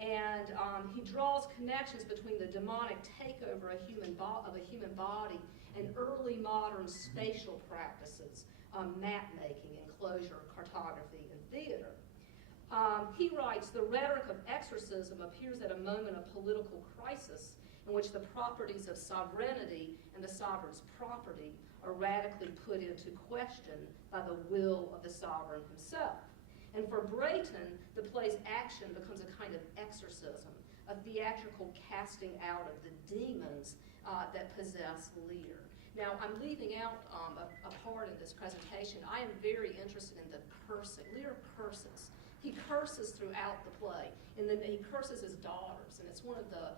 And he draws connections between the demonic takeover of a human body and early modern spatial practices, map making, enclosure, cartography, and theater. He writes, the rhetoric of exorcism appears at a moment of political crisis in which the properties of sovereignty and the sovereign's property are radically put into question by the will of the sovereign himself. And for Brayton, the play's action becomes a kind of exorcism, a theatrical casting out of the demons that possess Lear. Now, I'm leaving out a part of this presentation. I am very interested in the cursing. Lear curses. He curses throughout the play, and then he curses his daughters, and it's one of the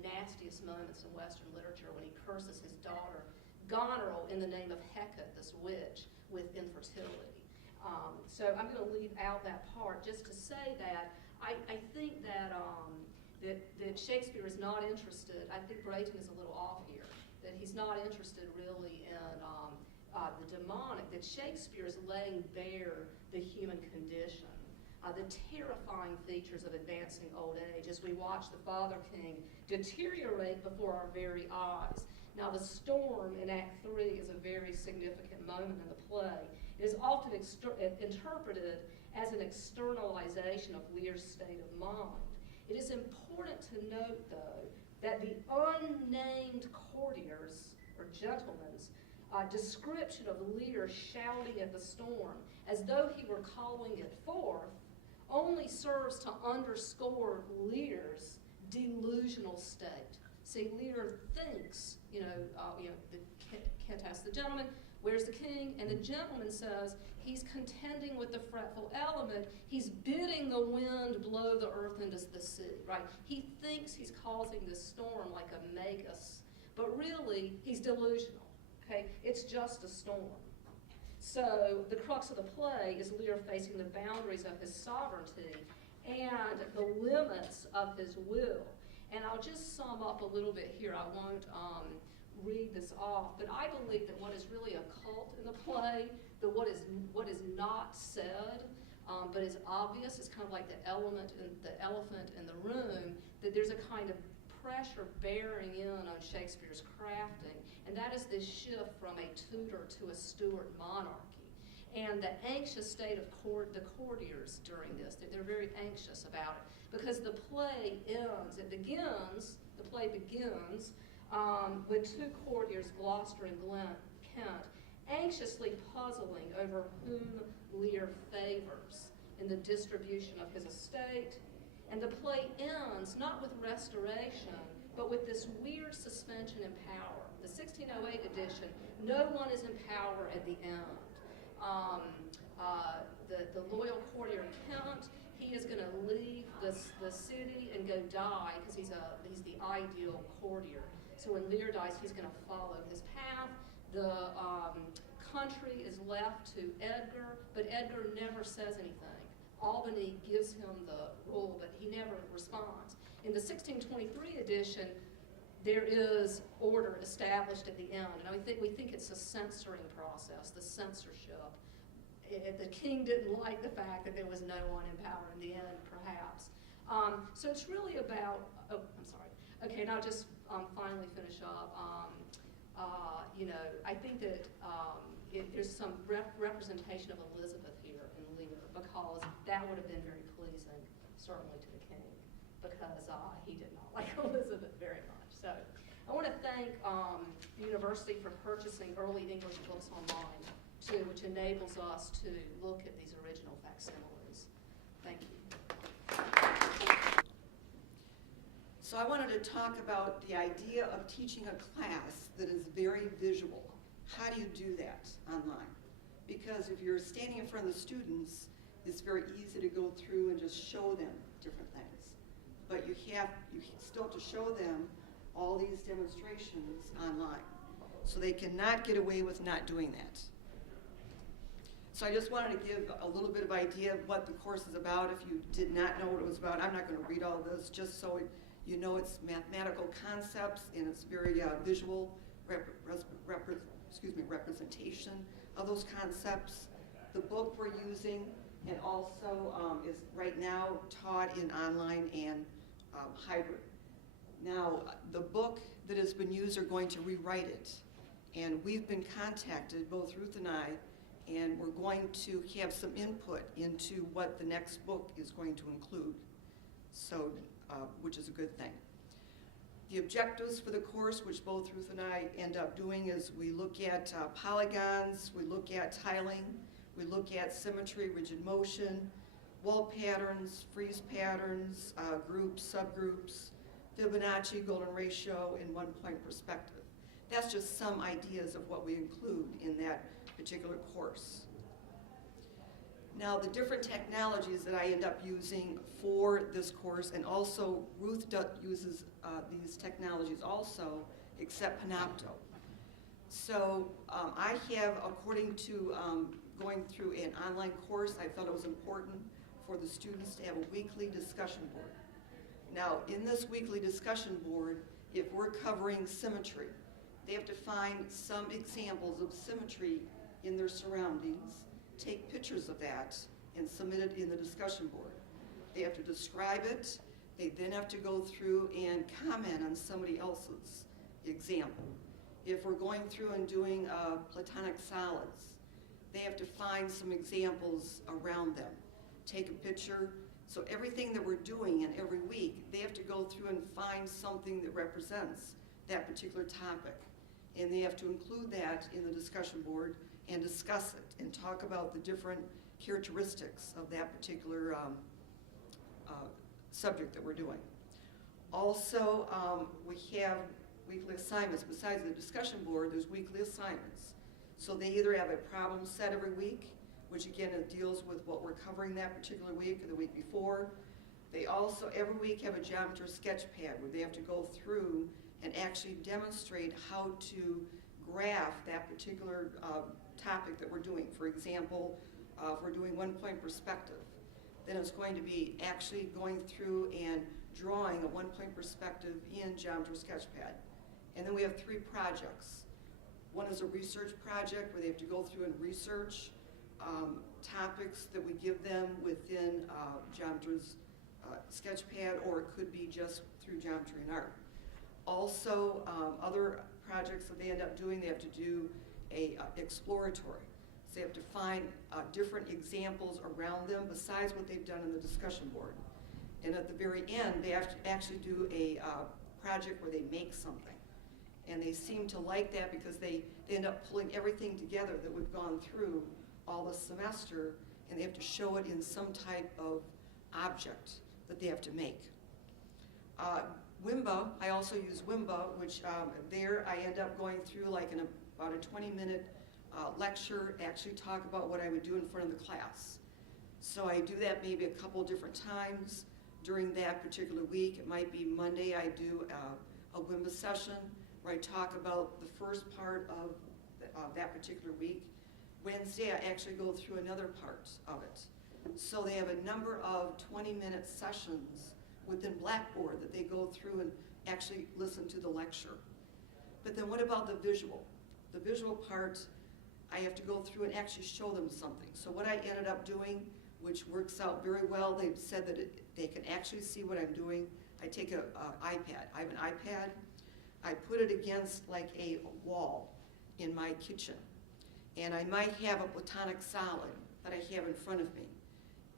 nastiest moments in Western literature when he curses his daughter, Goneril, in the name of Hecate, this witch, with infertility. So I'm going to leave out that part just to say that I think that Shakespeare is not interested. I think Brayton is a little off here, that he's not interested really in the demonic, that Shakespeare is laying bare the human condition, the terrifying features of advancing old age as we watch the Father King deteriorate before our very eyes. Now, the storm in Act 3 is a very significant moment in the play. It is often interpreted as an externalization of Lear's state of mind. It is important to note, though, that the unnamed courtiers, or gentlemen's, description of Lear shouting at the storm as though he were calling it forth only serves to underscore Lear's delusional state. See, Lear thinks, the Kent asks the gentleman, where's the king? And the gentleman says he's contending with the fretful element. He's bidding the wind blow the earth into the sea, right? He thinks he's causing this storm like a magus, but really he's delusional, okay? It's just a storm. So the crux of the play is Lear facing the boundaries of his sovereignty and the limits of his will. And I'll just sum up a little bit here. I won't read this off, but I believe that what is really occult in the play, that what is not said, but it's obvious, it's kind of like the elephant in the room, that there's a kind of pressure bearing in on Shakespeare's crafting, and that is this shift from a Tudor to a Stuart monarchy. And the anxious state of the courtiers during this, they're very anxious about it, because the play ends, the play begins with two courtiers, Gloucester and Kent, anxiously puzzling over whom Lear favors in the distribution of his estate. And the play ends not with restoration, but with this weird suspension in power. The 1608 edition, no one is in power at the end. The loyal courtier Kent, he is going to leave the city and go die because he's the ideal courtier. So when Lear dies, he's going to follow his path. The country is left to Edgar, but Edgar never says anything. Albany gives him the rule, but he never responds. In the 1623 edition, there is order established at the end, and we think it's a censoring process, the censorship. The king didn't like the fact that there was no one in power in the end, perhaps. So it's really about, oh, I'm sorry. Okay, and I'll just finally finish up. I think that there's some representation of Elizabeth here in Lear, because that would have been very pleasing, certainly to the king, because he did not like Elizabeth very much. So I want to thank the university for purchasing early English books online, too, which enables us to look at these original facsimiles. Thank you. So I wanted to talk about the idea of teaching a class that is very visual. How do you do that online? Because if you're standing in front of the students, it's very easy to go through and just show them different things. But you still have to show them all these demonstrations online. So they cannot get away with not doing that. So I just wanted to give a little bit of idea of what the course is about. If you did not know what it was about, I'm not going to read all this, just so you know it's mathematical concepts and it's very visual representation of those concepts. The book we're using and also is right now taught in online and hybrid. Now, the book that has been used are going to rewrite it. And we've been contacted, both Ruth and I, and we're going to have some input into what the next book is going to include, so which is a good thing. The objectives for the course, which both Ruth and I end up doing, is we look at polygons, we look at tiling, we look at symmetry, rigid motion, wall patterns, frieze patterns, groups, subgroups, Fibonacci, golden ratio, and one-point perspective. That's just some ideas of what we include in that particular course. Now, the different technologies that I end up using for this course, and also Ruth uses these technologies also, except Panopto. So I have, according to going through an online course, I felt it was important for the students to have a weekly discussion board. Now, in this weekly discussion board, if we're covering symmetry, they have to find some examples of symmetry in their surroundings, take pictures of that, and submit it in the discussion board. They have to describe it. They then have to go through and comment on somebody else's example. If we're going through and doing platonic solids, they have to find some examples around them. Take a picture. So everything that we're doing and every week, they have to go through and find something that represents that particular topic. And they have to include that in the discussion board and discuss it and talk about the different characteristics of that particular subject that we're doing. Also, we have weekly assignments. Besides the discussion board, there's weekly assignments. So they either have a problem set every week, which again, it deals with what we're covering that particular week or the week before. They also, every week, have a geometry sketch pad where they have to go through and actually demonstrate how to graph that particular topic that we're doing. For example, if we're doing one-point perspective, then it's going to be actually going through and drawing a one-point perspective in Geometry Sketchpad. And then we have 3 projects. One is a research project where they have to go through and research. topics that we give them within Geometra's Sketchpad, or it could be just through Geometry and Art. Also, other projects that they end up doing, they have to do a exploratory. So they have to find different examples around them besides what they've done in the discussion board. And at the very end, they have to actually do a project where they make something. And they seem to like that because they end up pulling everything together that we've gone through all the semester, and they have to show it in some type of object that they have to make. Wimba, I also use Wimba, which there I end up going through like in about a 20-minute lecture, actually talk about what I would do in front of the class. So I do that maybe a couple different times during that particular week. It might be Monday I do a Wimba session where I talk about the first part of that particular week. Wednesday I actually go through another part of it. So they have a number of 20-minute sessions within Blackboard that they go through and actually listen to the lecture. But then what about the visual? The visual part, I have to go through and actually show them something. So what I ended up doing, which works out very well, they've said that they can actually see what I'm doing. I take an iPad. I have an iPad. I put it against like a wall in my kitchen. And I might have a platonic solid that I have in front of me.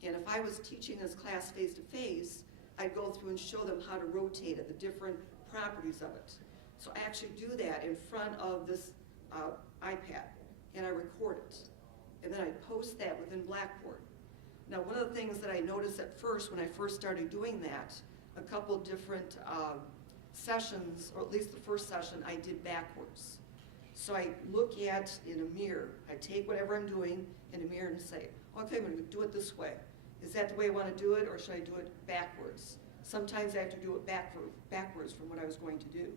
And if I was teaching this class face-to-face, I'd go through and show them how to rotate it, the different properties of it. So I actually do that in front of this iPad, and I record it. And then I post that within Blackboard. Now, one of the things that I noticed at first, when I first started doing that, a couple different sessions, or at least the first session, I did backwards. So I look at in a mirror, I take whatever I'm doing in a mirror and say, okay, I'm going to do it this way. Is that the way I want to do it, or should I do it backwards? Sometimes I have to do it backwards from what I was going to do.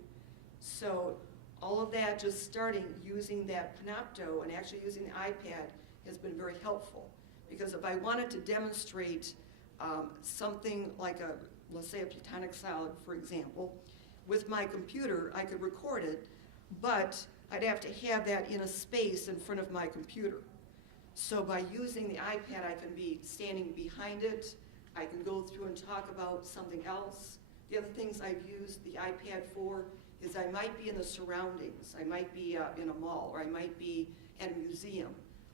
So all of that, just starting using that Panopto and actually using the iPad has been very helpful. Because if I wanted to demonstrate something like let's say a platonic solid, for example, with my computer, I could record it, but I'd have to have that in a space in front of my computer. So by using the iPad, I can be standing behind it. I can go through and talk about something else. The other things I've used the iPad for is I might be in the surroundings. I might be in a mall, or I might be at a museum,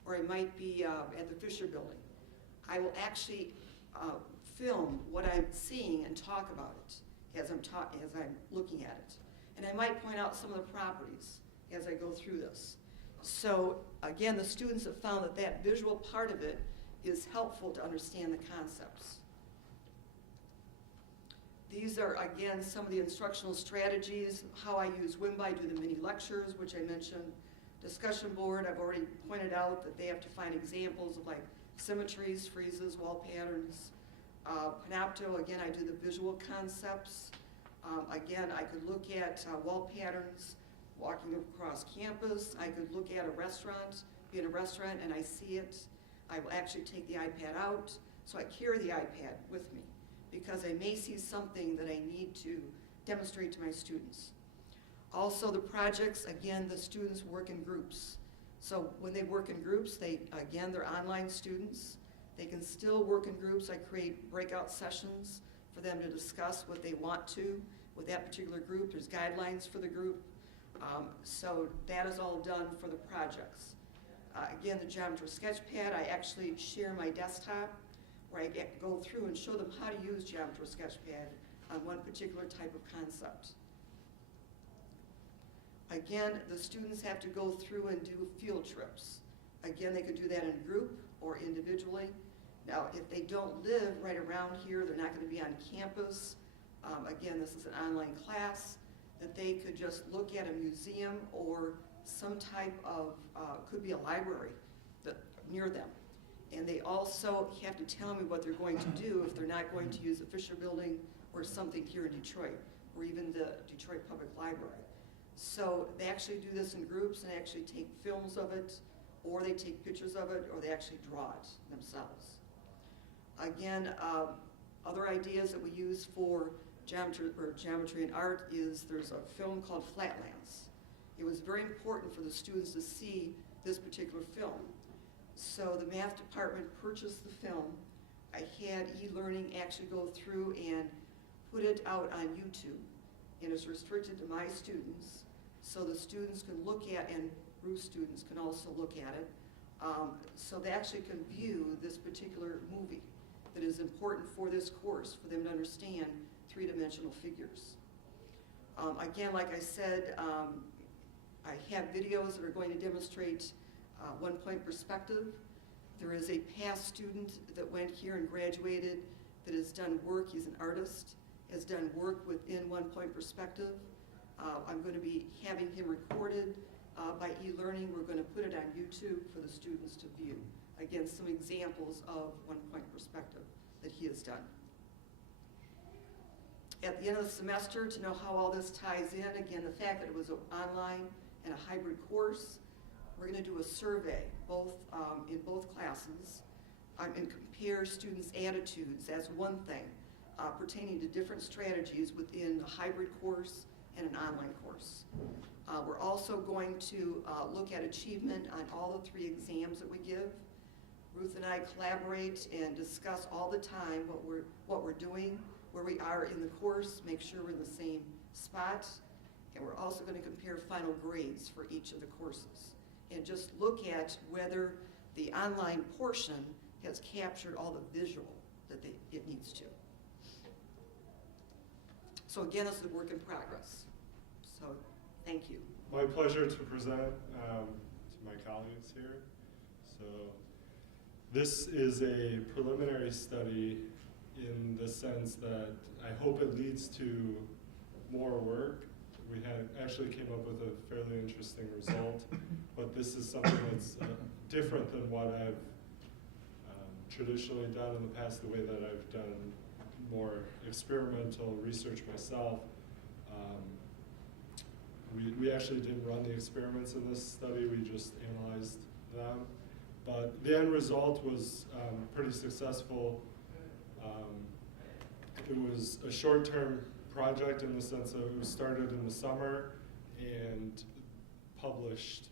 or I might be at the Fisher Building. I will actually film what I'm seeing and talk about it as I'm looking at it. And I might point out some of the properties as I go through this. So again, the students have found that that visual part of it is helpful to understand the concepts. These are, again, some of the instructional strategies, how I use Wimba. I do the mini lectures, which I mentioned. Discussion board, I've already pointed out that they have to find examples of like symmetries, freezes, wall patterns. Panopto, again, I do the visual concepts. Again, I could look at wall patterns, walking across campus. I could look at a restaurant, be in a restaurant, and I see it. I will actually take the iPad out, so I carry the iPad with me because I may see something that I need to demonstrate to my students. Also, the projects, again, the students work in groups. So when they work in groups, again, they're online students. They can still work in groups. I create breakout sessions for them to discuss what they want to with that particular group. There's guidelines for the group. So that is all done for the projects. Again, the Geometry Sketchpad, I actually share my desktop where I go through and show them how to use Geometry Sketchpad on one particular type of concept. Again, the students have to go through and do field trips. Again, they could do that in a group or individually. Now, if they don't live right around here, they're not going to be on campus. Again, this is an online class, that they could just look at a museum or some type of, could be a library near them. And they also have to tell me what they're going to do if they're not going to use the Fisher Building or something here in Detroit, or even the Detroit Public Library. So they actually do this in groups and actually take films of it, or they take pictures of it, or they actually draw it themselves. Again, other ideas that we use for geometry and art is there's a film called Flatlands. It was very important for the students to see this particular film. So the math department purchased the film. I had eLearning actually go through and put it out on YouTube. And it's restricted to my students, so the students can look at, and Ruth's students can also look at it. So they actually can view this particular movie that is important for this course, for them to understand three-dimensional figures. Again, like I said, I have videos that are going to demonstrate one-point perspective. There is a past student that went here and graduated that has done work. He's an artist, has done work within one-point perspective. I'm going to be having him recorded by eLearning. We're going to put it on YouTube for the students to view. Again, some examples of one-point perspective that he has done. At the end of the semester, to know how all this ties in, again, the fact that it was online and a hybrid course, we're going to do a survey in both classes and compare students' attitudes as one thing pertaining to different strategies within a hybrid course and an online course. We're also going to look at achievement on all the 3 exams that we give. Ruth and I collaborate and discuss all the time what we're doing, where we are in the course, make sure we're in the same spot, and we're also going to compare final grades for each of the courses and just look at whether the online portion has captured all the visual that it needs to. So again, this is a work in progress. So thank you. My pleasure to present to my colleagues here. So this is a preliminary study in the sense that I hope it leads to more work. We actually came up with a fairly interesting result, but this is something that's different than what I've traditionally done in the past, the way that I've done more experimental research myself. We actually didn't run the experiments in this study, we just analyzed them. But the end result was pretty successful. It was a short-term project in the sense that it was started in the summer and published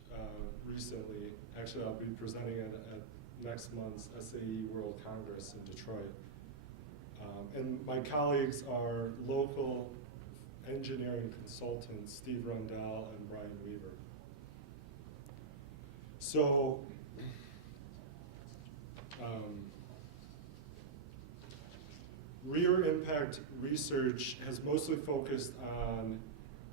recently. Actually, I'll be presenting it at next month's SAE World Congress in Detroit. And my colleagues are local engineering consultants, Steve Rundell and Brian Weaver. So, rear impact research has mostly focused on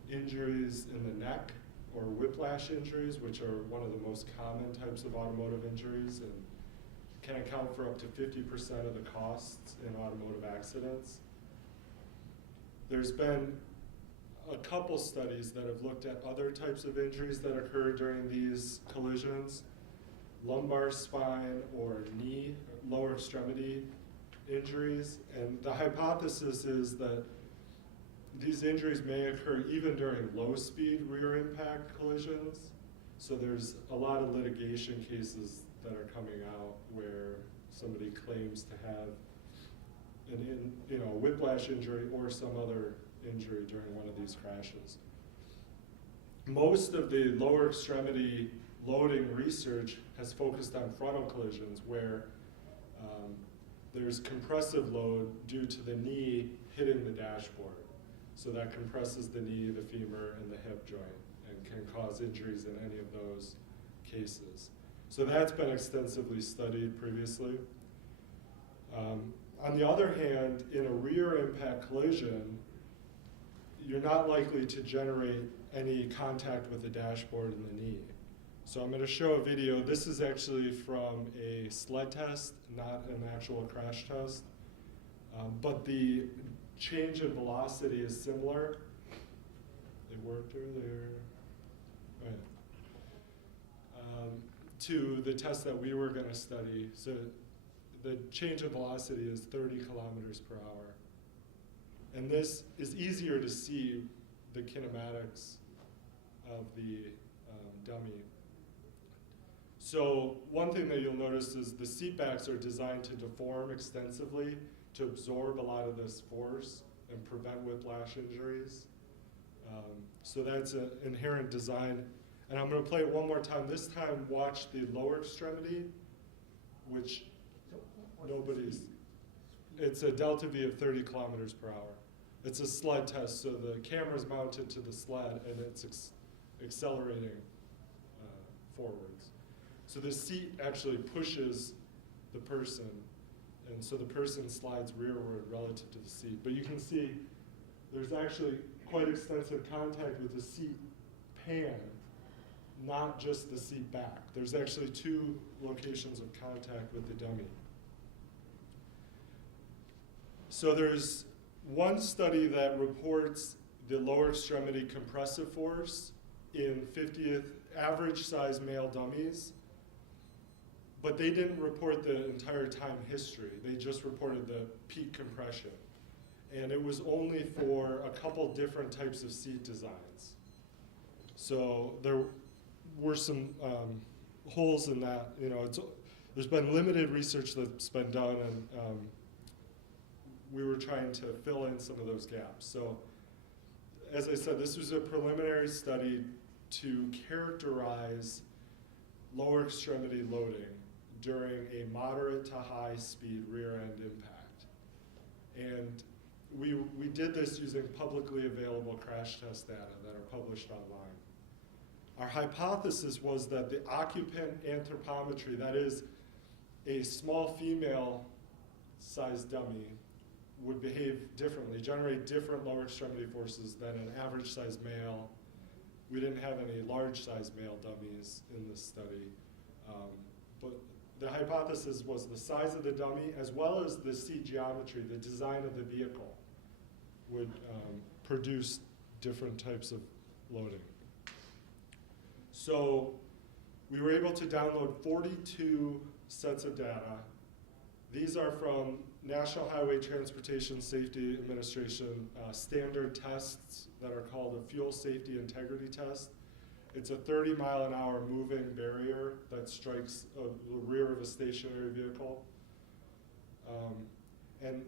injuries in the neck or whiplash injuries, which are one of the most common types of automotive injuries and can account for up to 50% of the costs in automotive accidents. There's been a couple studies that have looked at other types of injuries that occur during these collisions, lumbar spine or knee, lower extremity injuries, and the hypothesis is that these injuries may occur even during low-speed rear impact collisions. So there's a lot of litigation cases that are coming out where somebody claims to have a whiplash injury or some other injury during one of these crashes. Most of the lower extremity loading research has focused on frontal collisions where there's compressive load due to the knee hitting the dashboard. So that compresses the knee, the femur, and the hip joint and can cause injuries in any of those cases. So that's been extensively studied previously. On the other hand, in a rear impact collision, you're not likely to generate any contact with the dashboard and the knee. So I'm going to show a video. This is actually from a sled test, not an actual crash test. But the change in velocity is similar. It worked earlier. Right. To the test that we were going to study. So the change in velocity is 30 kilometers per hour. And this is easier to see the kinematics of the dummy. So one thing that you'll notice is the seat backs are designed to deform extensively to absorb a lot of this force and prevent whiplash injuries. So that's an inherent design. And I'm going to play it one more time. This time, watch the lower extremity. which So what's the nobody's, speed? it's a delta V of 30 kilometers per hour. It's a sled test, so the camera's mounted to the sled and it's accelerating forwards. So the seat actually pushes the person, and so the person slides rearward relative to the seat. But you can see there's actually quite extensive contact with the seat pan, not just the seat back. There's actually 2 locations of contact with the dummy. So there's one study that reports the lower extremity compressive force in 50th average size male dummies, but they didn't report the entire time history. They just reported the peak compression. And it was only for a couple different types of seat designs. So there were some holes in that. You know, there's been limited research that's been done, and we were trying to fill in some of those gaps. So as I said, this was a preliminary study to characterize lower extremity loading during a moderate to high speed rear end impact. And we did this using publicly available crash test data that are published online. Our hypothesis was that the occupant anthropometry, that is a small female sized dummy, would behave differently, generate different lower extremity forces than an average sized male. We didn't have any large sized male dummies in this study. But the hypothesis was the size of the dummy as well as the seat geometry, the design of the vehicle, would produce different types of loading. So we were able to download 42 sets of data. These are from National Highway Transportation Safety Administration standard tests that are called a fuel safety integrity test. It's a 30-mile-an-hour moving barrier that strikes the rear of a stationary vehicle. And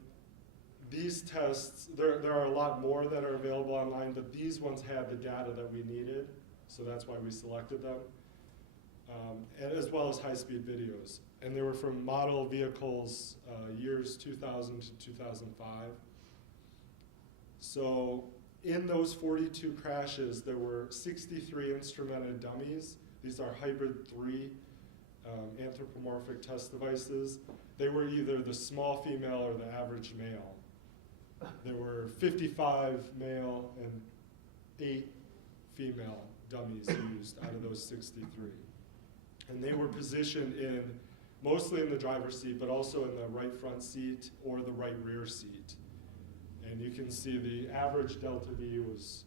these tests, there are a lot more that are available online, but these ones had the data that we needed, so that's why we selected them, and as well as high-speed videos. And they were from model vehicles years 2000 to 2005. So in those 42 crashes, there were 63 instrumented dummies. These are hybrid 3 anthropomorphic test devices. They were either the small female or the average male. There were 55 male and 8 female dummies used out of those 63. And they were positioned mostly in the driver's seat, but also in the right front seat or the right rear seat. And you can see the average delta V was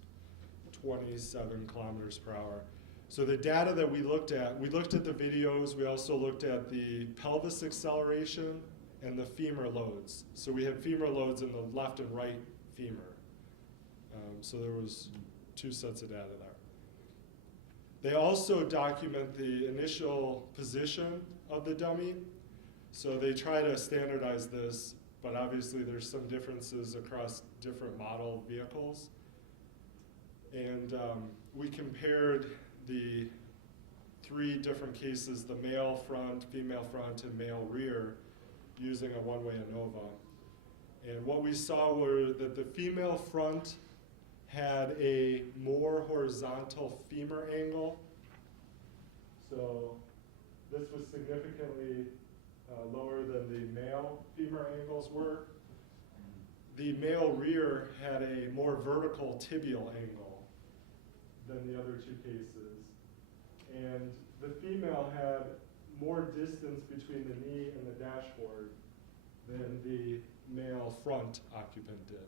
27 kilometers per hour. So the data that we looked at the videos, we also looked at the pelvis acceleration and the femur loads. So we had femur loads in the left and right femur. So there was 2 sets of data there. They also document the initial position of the dummy. So they try to standardize this, but obviously there's some differences across different model vehicles. And we compared the 3 different cases, the male front, female front, and male rear, using a one-way ANOVA. And what we saw were that the female front had a more horizontal femur angle. So this was significantly lower than the male femur angles were. The male rear had a more vertical tibial angle than the other 2 cases. And the female had more distance between the knee and the dashboard than the male front occupant did.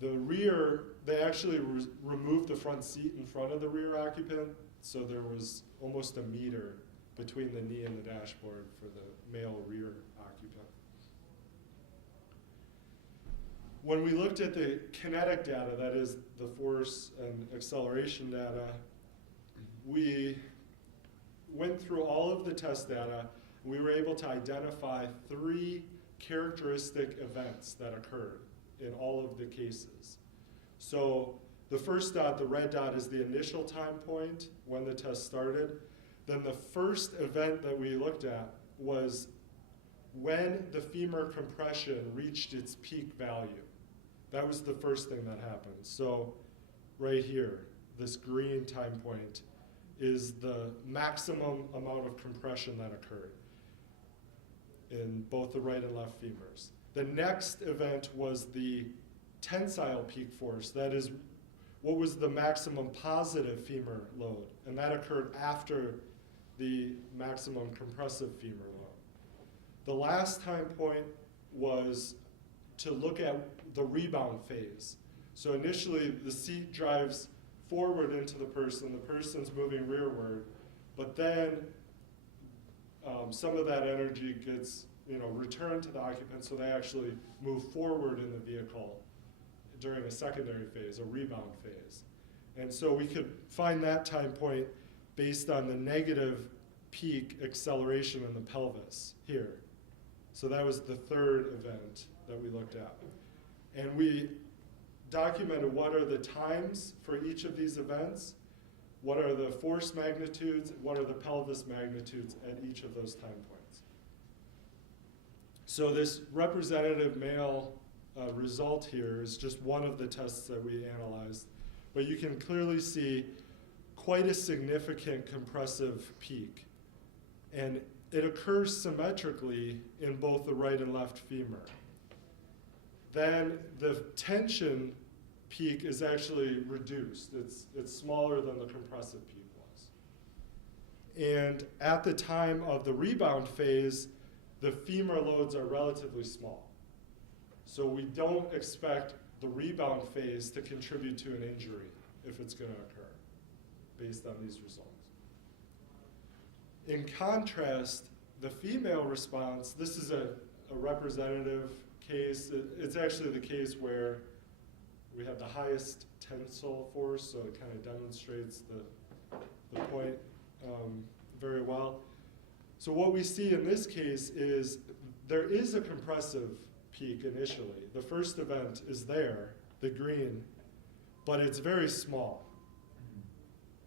The rear, they actually removed the front seat in front of the rear occupant, so there was almost a meter between the knee and the dashboard for the male rear occupant. When we looked at the kinetic data, that is the force and acceleration data, we went through all of the test data. We were able to identify 3 characteristic events that occurred in all of the cases. So the first dot, the red dot, is the initial time point when the test started. Then the first event that we looked at was when the femur compression reached its peak value. That was the first thing that happened. So right here, this green time point is the maximum amount of compression that occurred in both the right and left femurs. The next event was the tensile peak force. That is, what was the maximum positive femur load? And that occurred after the maximum compressive femur load. The last time point was to look at the rebound phase. So initially, the seat drives forward into the person's moving rearward, but then some of that energy gets returned to the occupant, so they actually move forward in the vehicle during a secondary phase, a rebound phase. And so we could find that time point based on the negative peak acceleration in the pelvis here. So that was the third event that we looked at. And we documented what are the times for each of these events, what are the force magnitudes, what are the pelvis magnitudes at each of those time points. So this representative male result here is just one of the tests that we analyzed, but you can clearly see quite a significant compressive peak. And it occurs symmetrically in both the right and left femur. Then the tension peak is actually reduced. It's smaller than the compressive peak was. And at the time of the rebound phase, the femur loads are relatively small. So we don't expect the rebound phase to contribute to an injury if it's going to occur, based on these results. In contrast, the female response, this is a representative case. It's actually the case where we have the highest tensile force, so it kind of demonstrates the point very well. So what we see in this case is there is a compressive peak initially. The first event is there, the green, but it's very small.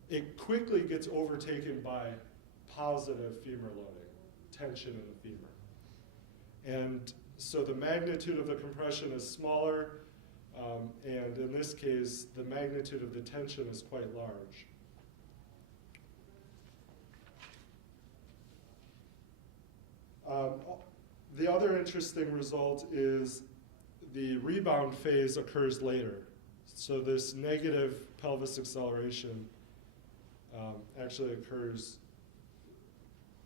It quickly gets overtaken by positive femur loading, tension in the femur. And so the magnitude of the compression is smaller, and in this case, the magnitude of the tension is quite large. The other interesting result is the rebound phase occurs later. So this negative pelvis acceleration actually occurs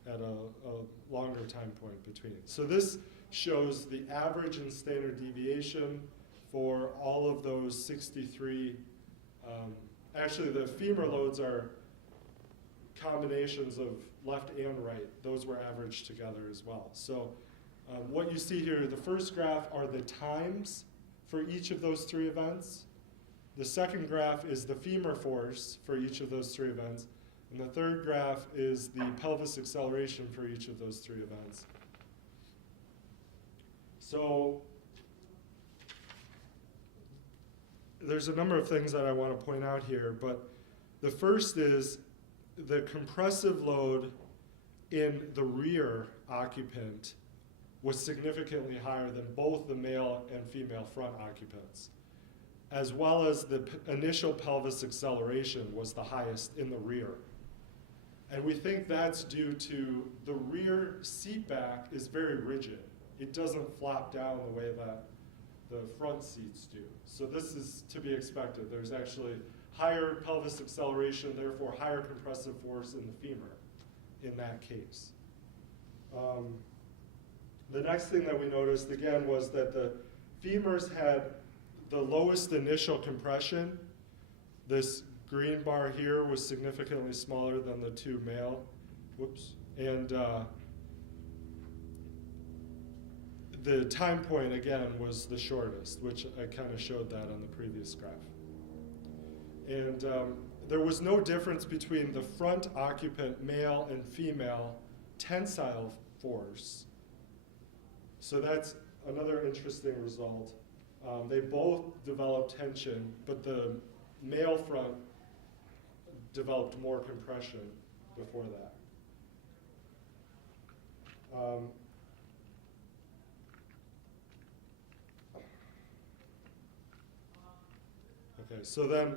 at a longer time point between. So this shows the average and standard deviation for all of those 63. Actually, the femur loads are combinations of left and right. Those were averaged together as well. So what you see here, the first graph are the times for each of those three events. The second graph is the femur force for each of those three events. And the third graph is the pelvis acceleration for each of those three events. So there's a number of things that I want to point out here, but the first is the compressive load in the rear occupant was significantly higher than both the male and female front occupants, as well as the initial pelvis acceleration was the highest in the rear. And we think that's due to the rear seat back is very rigid. It doesn't flop down the way that the front seats do. So this is to be expected. There's actually higher pelvis acceleration, therefore higher compressive force in the femur in that case. The next thing that we noticed, again, was that the femurs had the lowest initial compression. This green bar here was significantly smaller than the two male. Whoops. And the time point, again, was the shortest, which I kind of showed that on the previous graph. And there was no difference between the front occupant, male and female, tensile force. So that's another interesting result. They both developed tension, but the male front developed more compression before that. Okay, so then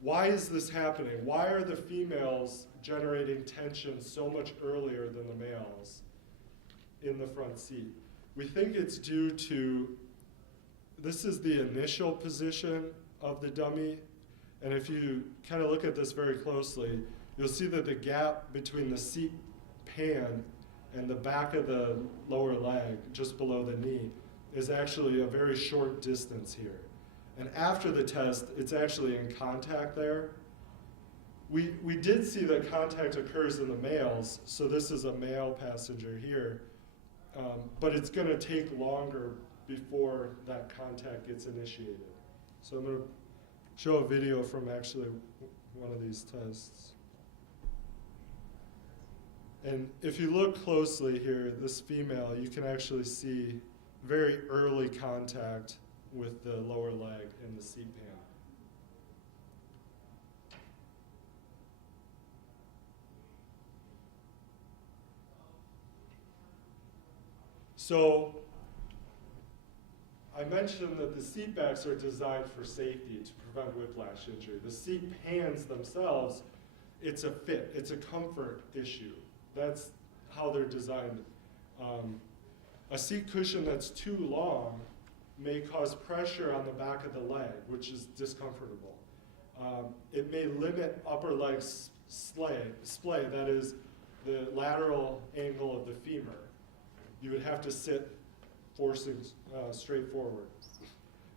why is this happening? Why are the females generating tension so much earlier than the males in the front seat? We think it's due to, this is the initial position of the dummy, and if you kind of look at this very closely, you'll see that the gap between the seat pan and the back of the lower leg, just below the knee, is actually a very short distance here. And after the test, it's actually in contact there. We did see that contact occurs in the males, so this is a male passenger here, but it's gonna take longer before that contact gets initiated. So I'm gonna show a video from actually one of these tests. And if you look closely here, this female, you can actually see very early contact with the lower leg in the seat pan. So I mentioned that the seat backs are designed for safety to prevent whiplash injury. The seat pans themselves, it's a fit, it's a comfort issue. That's how they're designed. A seat cushion that's too long may cause pressure on the back of the leg, which is discomfortable. It may limit upper leg splay, that is the lateral angle of the femur. You would have to sit forcing straight forward.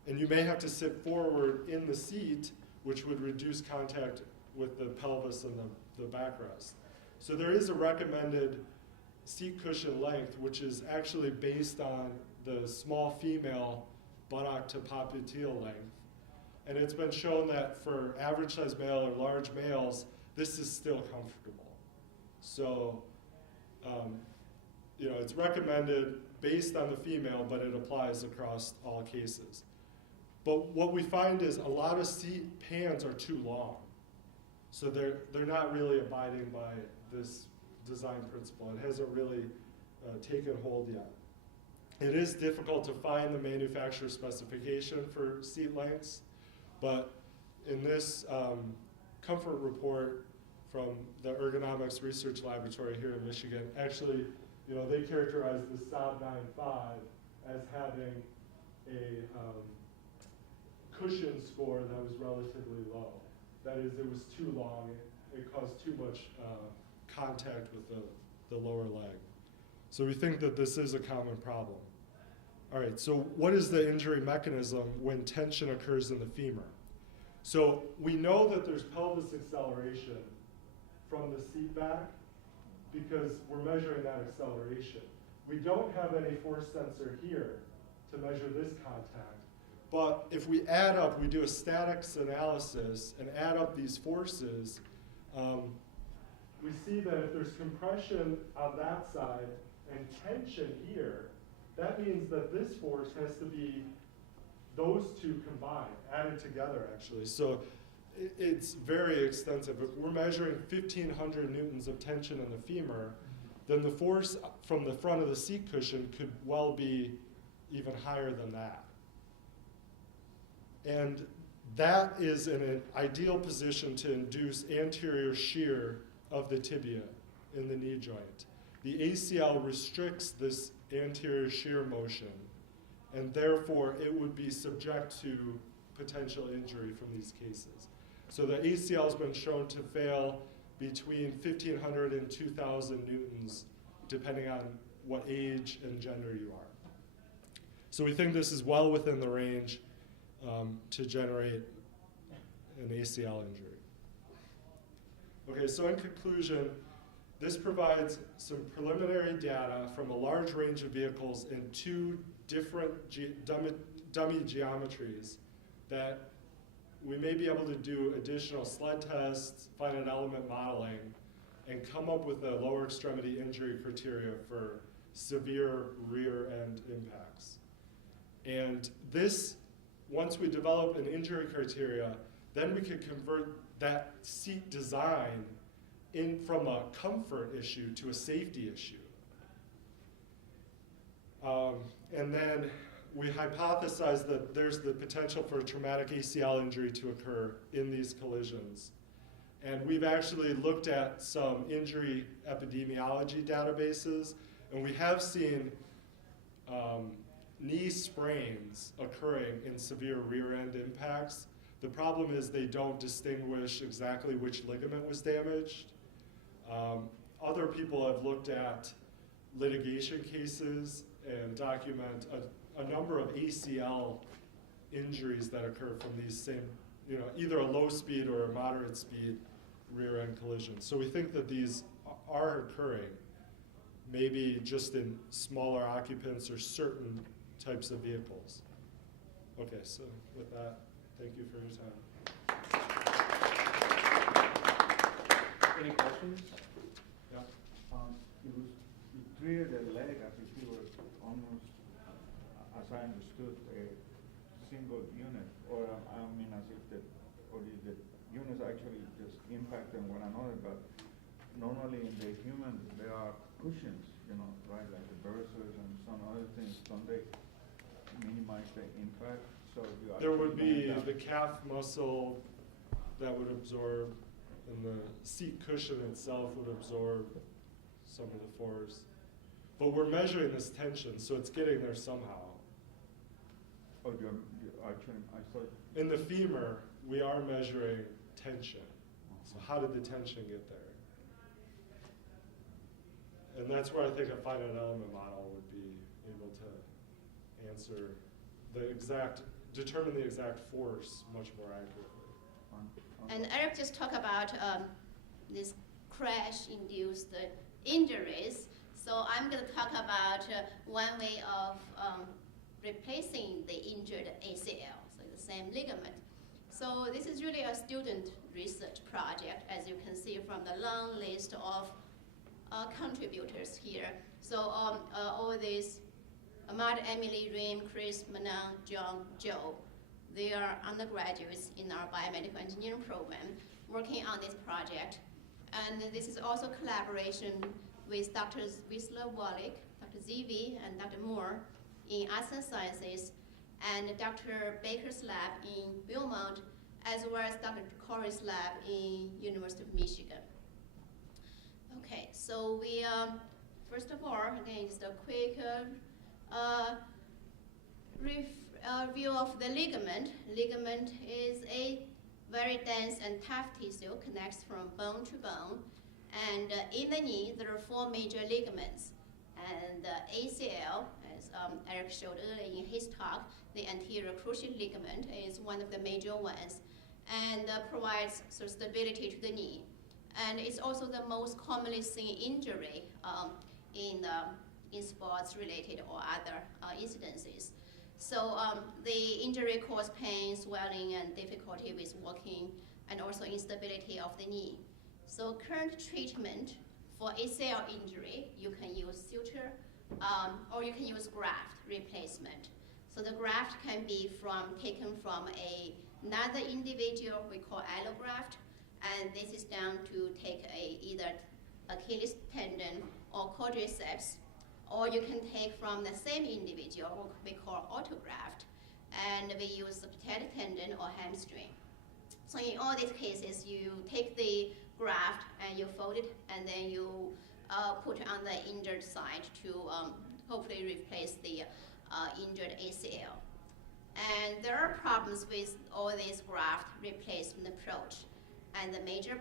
And you may have to sit forward in the seat, which would reduce contact with the pelvis and the backrest. So there is a recommended seat cushion length, which is actually based on the small female buttock to popliteal length. And it's been shown that for average size male or large males, this is still comfortable. So, it's recommended based on the female, but it applies across all cases. But what we find is a lot of seat pans are too long. So they're not really abiding by this design principle. It hasn't really taken hold yet. It is difficult to find the manufacturer specification for seat lengths, but in this comfort report from the Ergonomics Research Laboratory here in Michigan, actually, they characterized the Saab 9.5 as having a cushion score that was relatively low. That is, it was too long. It caused too much contact with the lower leg. So we think that this is a common problem. All right, so what is the injury mechanism when tension occurs in the femur? So we know that there's pelvis acceleration from the seat back because we're measuring that acceleration. We don't have any force sensor here to measure this contact, but if we add up, we do a statics analysis and add up these forces, we see that if there's compression on that side and tension here, that means that this force has to be those two combined, added together actually. So it's very extensive. If we're measuring 1,500 newtons of tension in the femur, then the force from the front of the seat cushion could well be even higher than that. And that is in an ideal position to induce anterior shear of the tibia in the knee joint. The ACL restricts this anterior shear motion, and therefore it would be subject to potential injury from these cases. So the ACL has been shown to fail between 1,500 and 2,000 newtons, depending on what age and gender you are. So we think this is well within the range to generate an ACL injury. Okay, so in conclusion, this provides some preliminary data from a large range of vehicles in two different dummy geometries that we may be able to do additional sled tests, finite element modeling, and come up with a lower extremity injury criteria for severe rear end impacts. And this, once we develop an injury criteria, then we could convert that seat design in from a comfort issue to a safety issue. And then we hypothesized that there's the potential for a traumatic ACL injury to occur in these collisions. And we've actually looked at some injury epidemiology databases, and we have seen knee sprains occurring in severe rear end impacts. The problem is they don't distinguish exactly which ligament was damaged. Other people have looked at litigation cases and document a number of ACL injuries that occur from these same, either a low speed or a moderate speed rear end collision. So we think that these are occurring, maybe just in smaller occupants or certain types of vehicles. Okay, so with that, thank you for your time. Any questions? Yeah. You treated the leg as if it was almost, as I understood, a single unit, or as if the units actually just impact on one another. But normally in the human, there are cushions, right, like the bursars and some other things. Don't they minimize the impact? So you There would be actually the calf muscle that would absorb, and the seat cushion itself would absorb some of the force. But we're measuring this tension, so it's getting there somehow. Oh, you're actually, I thought. In the femur, we are measuring tension. So how did the tension get there? And that's where I think a finite element model would be able to answer determine the exact force much more accurately. And Eric just talked about this crash-induced injuries. So I'm going to talk about one way of replacing the injured ACL, so the same ligament. So this is really a student research project, as you can see from the long list of contributors here. So all these, Ahmad, Emily, Rim, Chris, Manan, John, Joe, they are undergraduates in our biomedical engineering program working on this project. And this is also collaboration with Drs. Whistler Wallach, Dr. Zivi, and Dr. Moore in Arts and Sciences, and Dr. Baker's lab in Beaumont, as well as Dr. Corey's lab in University of Michigan. Okay, so we, first of all, again, just a quick review of the ligament. Ligament is a very dense and tough tissue, connects from bone to bone. And in the knee, there are 4 major ligaments. And ACL, as Eric showed earlier in his talk, the anterior cruciate ligament is one of the major ones, and provides sort of stability to the knee. And it's also the most commonly seen injury in sports-related or other incidences. So the injury causes pain, swelling, and difficulty with walking, and also instability of the knee. So current treatment for ACL injury, you can use suture, or you can use graft replacement. So the graft can be taken from another individual, we call allograft, and this is done to take either Achilles tendon or quadriceps, or you can take from the same individual, what we call autograft, and we use the potato tendon or hamstring. So in all these cases, you take the graft and you fold it, and then you put on the injured side to hopefully replace the injured ACL. And there are problems with all this graft replacement approach. And the major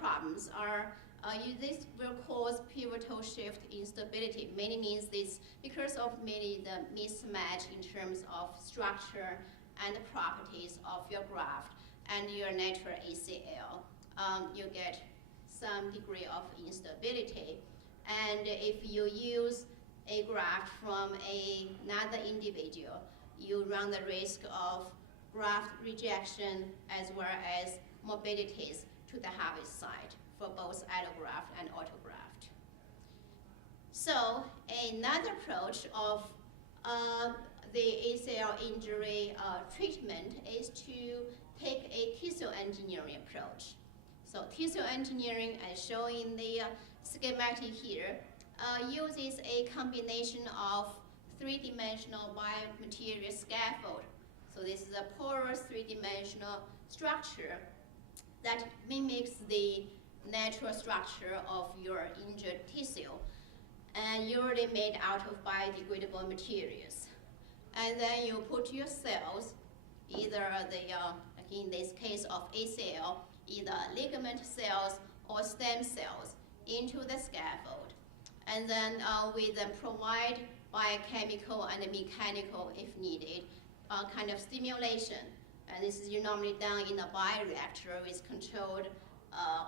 problems are this will cause pivotal shift instability. Mainly means this because of mainly the mismatch in terms of structure and the properties of your graft and your natural ACL. You get some degree of instability. And if you use a graft from another individual, you run the risk of graft rejection as well as morbidities to the harvest site for both allograft and autograft. So another approach of the ACL injury treatment is to take a tissue engineering approach. So tissue engineering, as shown in the schematic here, uses a combination of three-dimensional biomaterial scaffold. So this is a porous three-dimensional structure that mimics the natural structure of your injured tissue, and usually made out of biodegradable materials. And then you put your cells, either like in this case of ACL, either ligament cells or stem cells, into the scaffold. And then we then provide biochemical and mechanical, if needed, kind of stimulation. And this is normally done in a bioreactor with controlled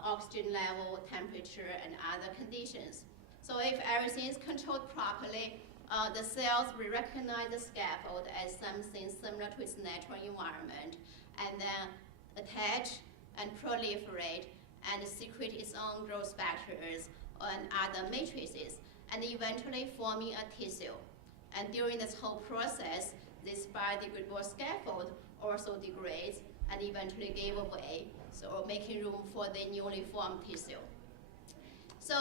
oxygen level, temperature, and other conditions. So if everything is controlled properly, the cells will recognize the scaffold as something similar to its natural environment, and then attach and proliferate and secrete its own growth factors and other matrices, and eventually forming a tissue. And during this whole process, this biodegradable scaffold also degrades and eventually give away, so making room for the newly formed tissue. So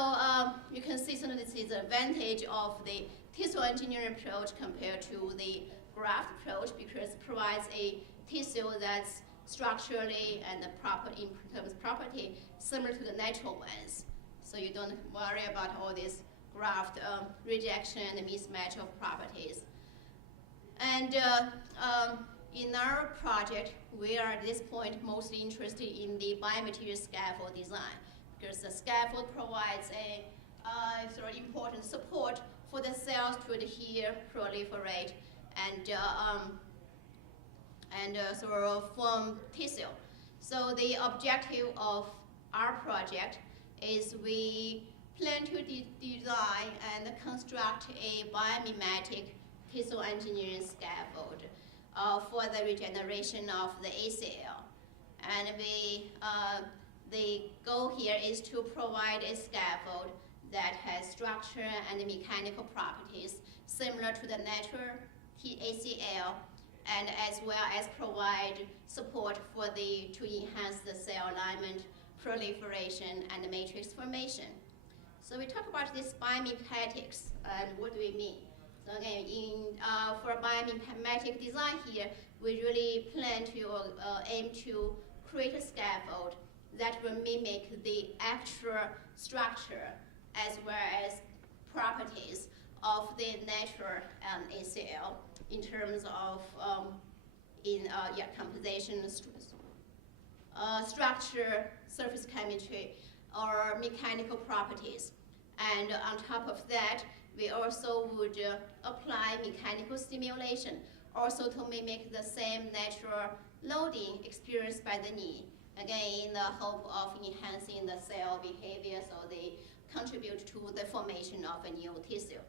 you can see some of this is the advantage of the tissue engineering approach compared to the graft approach, because it provides a tissue that's structurally and proper in terms of property similar to the natural ones. So you don't worry about all this graft rejection and mismatch of properties. And in our project, we are at this point mostly interested in the biomaterial scaffold design, because the scaffold provides a sort of important support for the cells to adhere, proliferate, and sort of form tissue. So the objective of our project is we plan to design and construct a biomimetic tissue engineering scaffold for the regeneration of the ACL. And the goal here is to provide a scaffold that has structure and mechanical properties similar to the natural ACL, and as well as provide support to enhance the cell alignment, proliferation, and matrix formation. So we talk about this biomimetics, and what do we mean? So again, for biomimetic design here, we really plan to aim to create a scaffold that will mimic the actual structure as well as properties of the natural ACL in terms of composition, structure, surface chemistry, or mechanical properties. And on top of that, we also would apply mechanical stimulation, also to mimic the same natural loading experienced by the knee, again in the hope of enhancing the cell behavior so they contribute to the formation of a new tissue.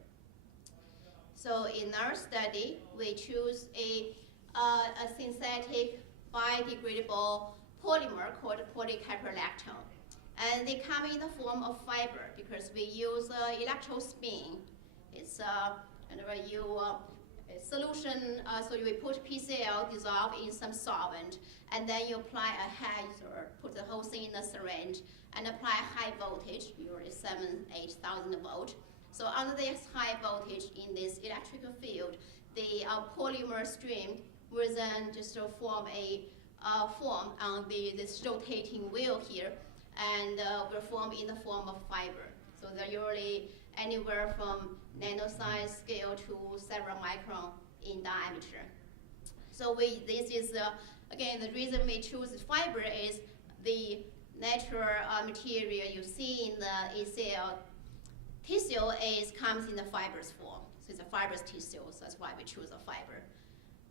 So in our study, we choose a synthetic biodegradable polymer called polycaprolactone. And they come in the form of fiber because we use electrospin. It's a solution, so you put PCl dissolved in some solvent, and then you apply a haze or put the whole thing in a syringe and apply high voltage, usually 7,000–8,000 volt. So under this high voltage in this electrical field, the polymer stream will then just form a form on this rotating wheel here, and will form in the form of fiber. So they're usually anywhere from nano-size scale to several micron in diameter. So this is, again, the reason we choose fiber is the natural material you see in the ACL tissue comes in the fibrous form. So it's a fibrous tissue, so that's why we choose a fiber.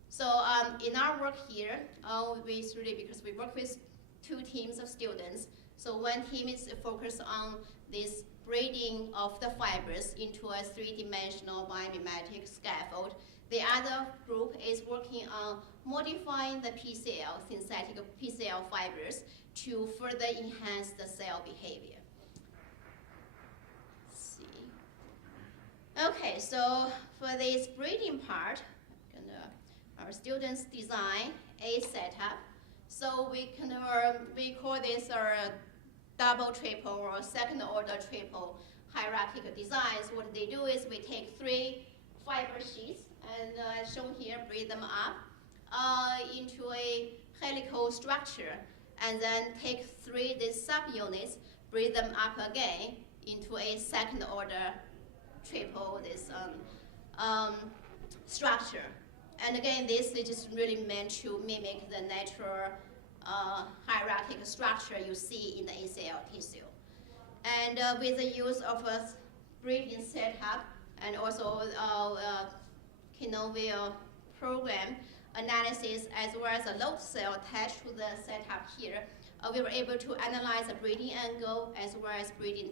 So in our work here, because we work with two teams of students, so one team is focused on this braiding of the fibers into a three-dimensional biomimetic scaffold. The other group is working on modifying the PCL, synthetic PCL fibers, to further enhance the cell behavior. Let's see. Okay, so for this braiding part, our students design a setup. So we call this our double, triple, or second order triple hierarchical designs. What they do is we take 3 fiber sheets, and shown here, break them up into a helical structure, and then take 3 these subunits, break them up again into a second order triple this structure. And again, this is just really meant to mimic the natural hierarchical structure you see in the ACL tissue. And with the use of a breeding setup and also Kinovia program analysis, as well as a load cell attached to the setup here, we were able to analyze the breeding angle as well as breeding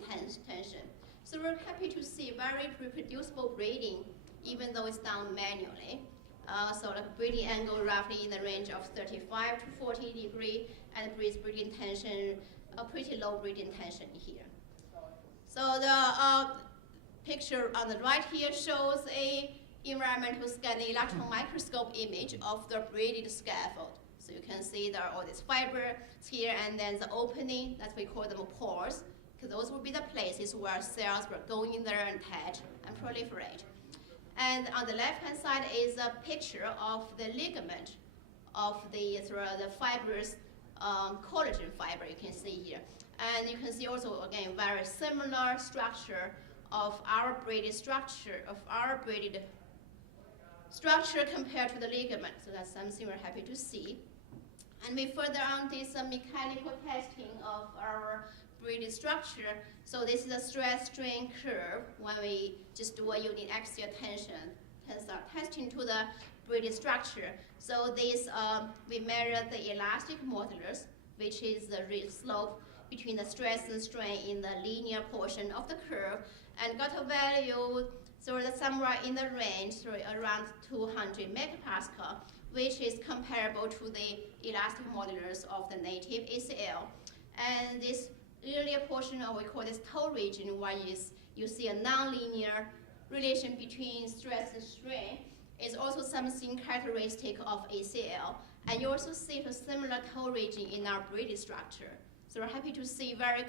tension. So we're happy to see very reproducible breeding, even though it's done manually. So the breeding angle roughly in the range of 35 to 40 degrees, and breeding tension, a pretty low breeding tension here. So the picture on the right here shows a environmental scanning electron microscope image of the breeded scaffold. So you can see there are all these fibers here, and then the opening, that we call them pores, because those will be the places where cells will go in there and attach and proliferate. And on the left-hand side is a picture of the ligament of the fibrous collagen fiber you can see here. And you can see also, again, very similar structure of our braided structure, compared to the ligament. So that's something we're happy to see. And we further on this mechanical testing of our braided structure. So this is a stress strain curve when we just do a uniaxial tensile testing to the braided structure. So this, we measure the elastic modulus, which is the slope between the stress and strain in the linear portion of the curve, and got a value somewhere in the range around 200 megapascal, which is comparable to the elastic modulus of the native ACL. And this earlier portion, or we call this toe region, where you see a nonlinear relation between stress and strain, is also something characteristic of ACL. And you also see a similar toe region in our braided structure. So we're happy to see very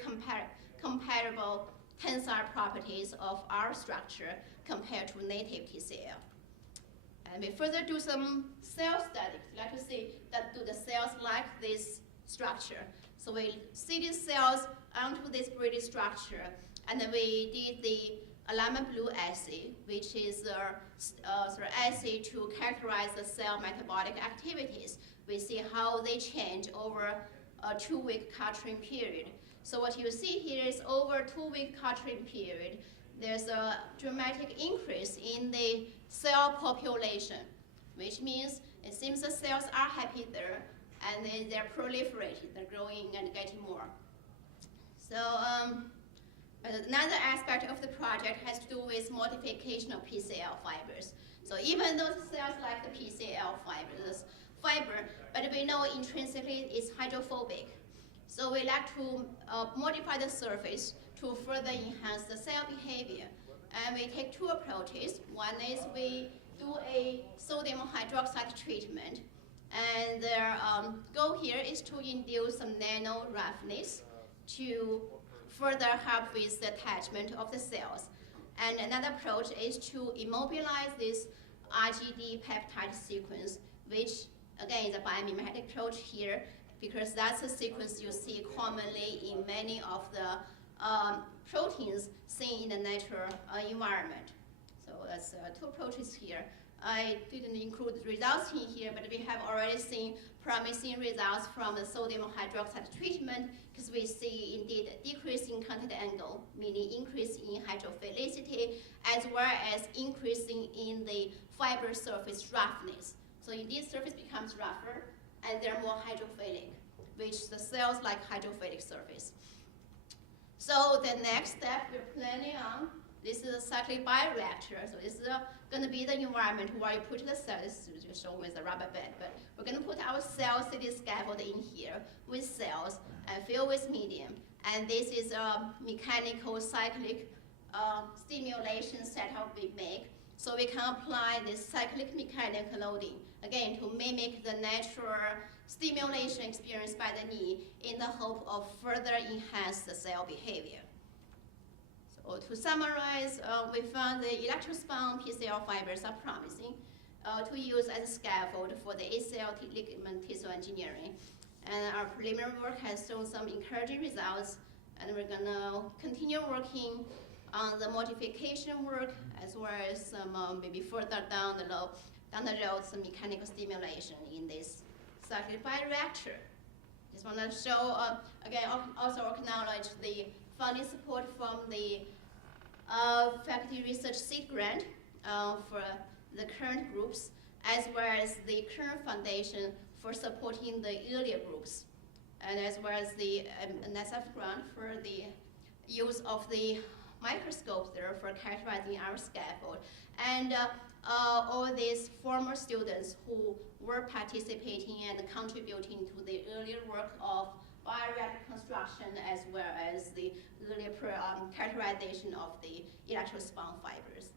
comparable tensile properties of our structure compared to native TCL. And we further do some cell studies. We like to see that do the cells like this structure. So we see these cells onto this braided structure, and then we did the alignment blue assay, which is the assay to characterize the cell metabolic activities. We see how they change over a 2-week culturing period. So what you see here is over a 2-week culturing period, there's a dramatic increase in the cell population, which means it seems the cells are happy there, and they're proliferating, they're growing and getting more. So another aspect of the project has to do with modification of PCL fibers. So even though the cells like the PCL fiber, but we know intrinsically it's hydrophobic. So we like to modify the surface to further enhance the cell behavior. And we take 2 approaches. One is we do a sodium hydroxide treatment, and their goal here is to induce some nano roughness to further help with the attachment of the cells. And another approach is to immobilize this RGD peptide sequence, which again is a biomimetic approach here, because that's a sequence you see commonly in many of the proteins seen in the natural environment. So that's 2 approaches here. I didn't include the results in here, but we have already seen promising results from the sodium hydroxide treatment, because we see indeed a decrease in contact angle, meaning increase in hydrophilicity, as well as increasing in the fiber surface roughness. So indeed, surface becomes rougher, and they're more hydrophilic, which the cells like hydrophilic surface. So the next step we're planning on, this is a cyclic bioreactor. So this is going to be the environment where you put the cells. This is shown with a rubber band, but we're going to put our cell city scaffold in here with cells and fill with medium. And this is a mechanical cyclic stimulation setup we make. So we can apply this cyclic mechanical loading, again, to mimic the natural stimulation experienced by the knee in the hope of further enhance the cell behavior. So to summarize, we found the electrospun PCL fibers are promising to use as a scaffold for the ACLT ligament tissue engineering. And our preliminary work has shown some encouraging results, and we're gonna continue working on the modification work as well as some maybe further down the road some mechanical stimulation in this circuit bioreactor. Just want to show again, also acknowledge the funding support from the faculty research seed grant for the current groups, as well as the current foundation for supporting the earlier groups, and as well as the NSF grant for the use of the microscope there for characterizing our scaffold, and all these former students who were participating and contributing to the earlier work of bioreactor construction, as well as the earlier characterization of the electrospun fibers.